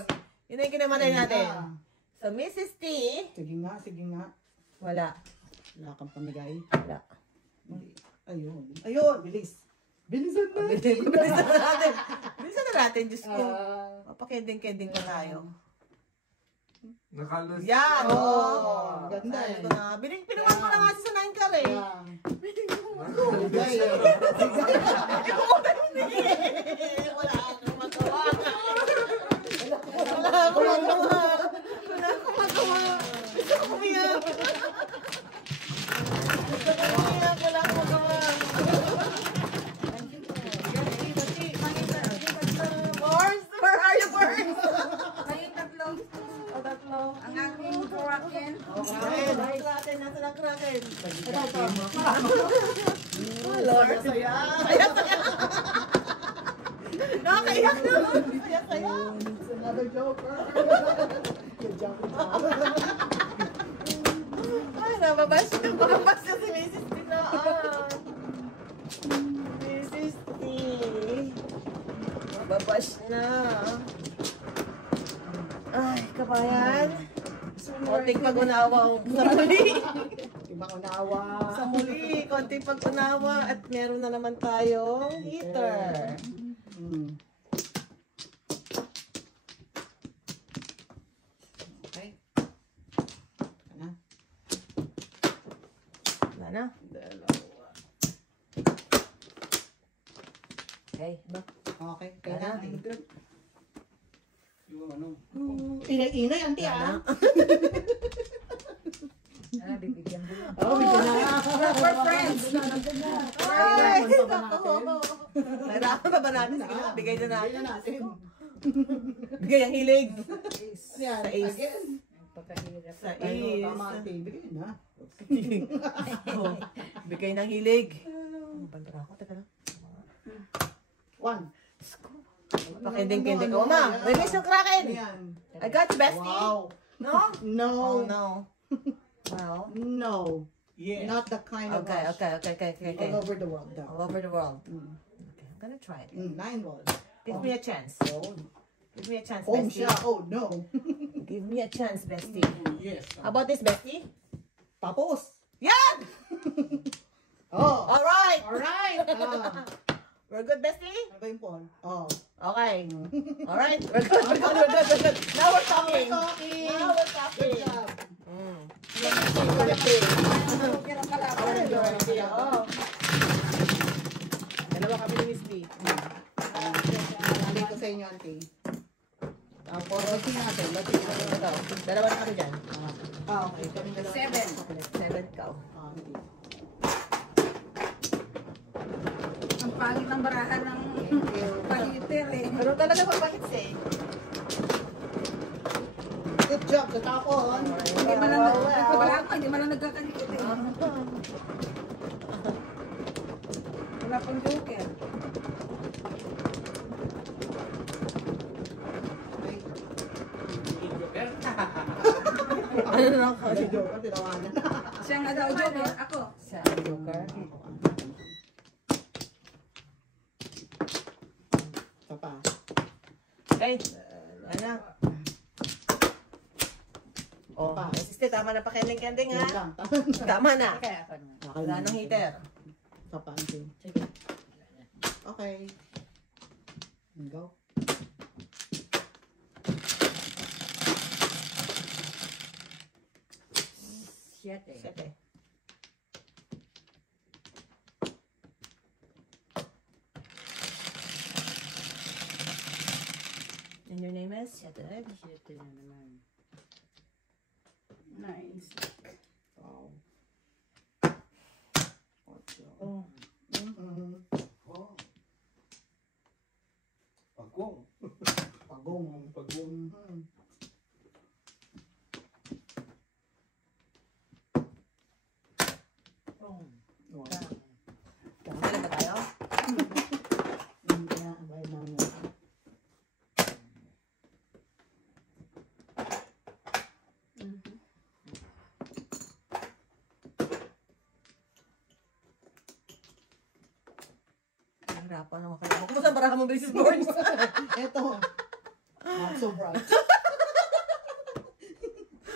Yun ang kinamatay natin. So Mrs. T. Sige nga, sige nga. Wala. Wala kang pamigay. Wala. Hindi. Ayun. Ayun, bilis. Bilisan na. Bilisan na natin. Bilisan na natin. Diyos ko. Ah, Mapakending-kending pa tayo. Nakalos. Yan! Oh, ganda Sabi eh. ko na. Pinuwan ko na nga sa 9 car eh. yeah. Bigay. Wala akong magawa. Wala akong magawa. Wala akong magawa. Gusto ko umiyak. Gusto ko umiyak. Wala akong magawa. Mars? Where are you, Mars? May tatlo. O, tatlo. Ang aking Kraken. Okay, Kraken. Nasa na Kraken? Oh, Lord. Saya. Nakakaiyak naman. Saya-saya. It's another joker. Good job. Ay, nababash siya si Mrs. T na. Mrs. T. Nababash na. Ay, kabayan. Konting pag-unawa sa muli. Ibang unawa. Sa muli, konting pag-unawa. At meron na naman tayong heater. Okay. Ano? Wala na. Dalawa. Okay, ba? Okay. Kaya Ano? natin. Yung ano, Inay-inay, auntie ah. Bibigyan ko lang. Oh, bigyan na. We're friends. Ay, Kailangan pa ba nako. natin? Kailangan pa ba natin? Sige na, bigay na natin. Bigyan natin. Bigay ang hilig. Yan, Sa ace. again. Pagkahirap. Sa Ano, is. tama, ate. Bigyan na. Oh, bigay ng hilig. Bandara ako, teka lang. 1. Pakinding-kinding ko. Ma, release yung Kraken. Yan. I got you, bestie. Wow. No? No. Oh, no. Well, No. Yes. Not the kind of okay. rush. All All over the world. over the world. Mm. Okay, I'm gonna try it. 9 balls. Give me a chance. Oh, Give me a chance, home bestie. siya. Oh, no. Give me a chance, bestie. Yes. How about this, bestie? Tapos. Yan! Oh. Alright! Alright. We're good, bestie? Ano ba yung pawn? Oh. Okay. Alright, we're good. Now we're talking. Talking. Now we're Good talking. job. Mm. Yan ang kalaban. Oo. Dalawa kami ni Miss B. Sabi ko sa inyo, auntie. Tapos, lati natin. Ito, dalawa na kami dyan. Okay. Kami dalawa. 7. 7 ka. Auntie. Ang pangit ng barahan ng pahiter eh. Pero talaga mabahits eh. Good job sa tapon. Hindi man lang nagkabala ako, hindi man lang nagkakalikot eh. Wala pang joker. Ano na ako? Si Joker, tinawanan na. Siya nga daw joker, ako. Sa Joker. Isa pa. Okay. Ano? Oh, assistant, tama na pa kending-kending Yun ha? lang. Tama na. Kaya ako naman. Wala nang heater. Isa pa, auntie. Sige. Okay. Go. Siyete. Sete. And your name is? Sete. Siyete na naman. Nice. Wow. Oh. Mhm. Pagkong. Pagong. Pagkong. Mhm. Oh. Wow. Kailan ba tayo? Hindi na, abay namin. Hirapan ako kayo. Kumusta ang barahan mo, Mrs. Boards? Ito. Not so bright.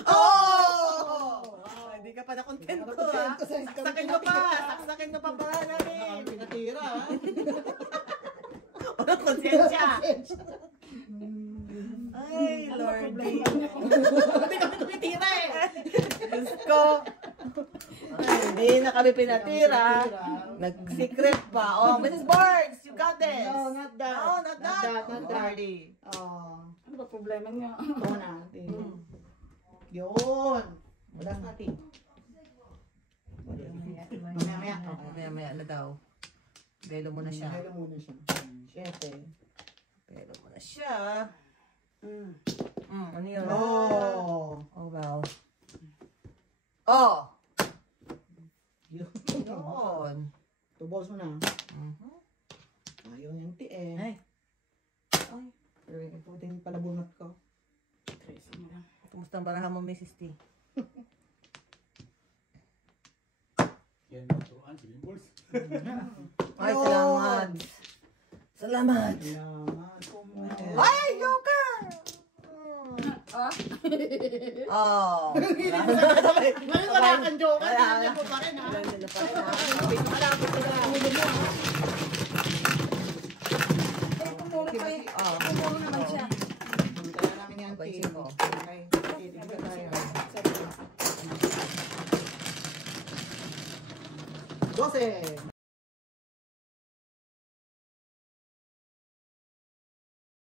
Oh! Hindi ka pa nakontento ha. Nakontento sa income Saksakin mo pa. Saksakin mo pa barahan namin. Pinatira, ha? Walang konsensya. Ay, Lordy. Hindi kami tumitira eh. Diyos ko. Ay, hindi na kami pinatira. Nag-secret pa. Oh, Mrs. Boards, you got this. No, not that. No, not that. Not that. Lordy. Oh. Ano ba problema niya? Ito na. Yun. Wala sa atin. Mamaya. Maya na daw. Belo mo na siya. Hello muna siya. Siyete. Belo mo na siya. Ano yun? Oh. Oh, well. Oh! Yun. Yun. Tubos mo na. Mhm. Ayaw niyang tiye. Ay. Ay. Pero ito din pala bunot ko. Kumusta ang barahan mo, Mrs. T? Yan ang turuan. Sige, boys. Ay, salamat. Salamat. Salamat. Ay, Joker! Ah? Oh. Ngayon wala kang joke. Wala. Hindi mo pa rin, ha? Wala na pa rin, ha? Wait ka lang, wait ka lang. Eh, tumulong pa eh. Oh. Tumulong naman siya. Kaya namin yan, Pansin team. ko. Okay. Titigil ka tayo. 12.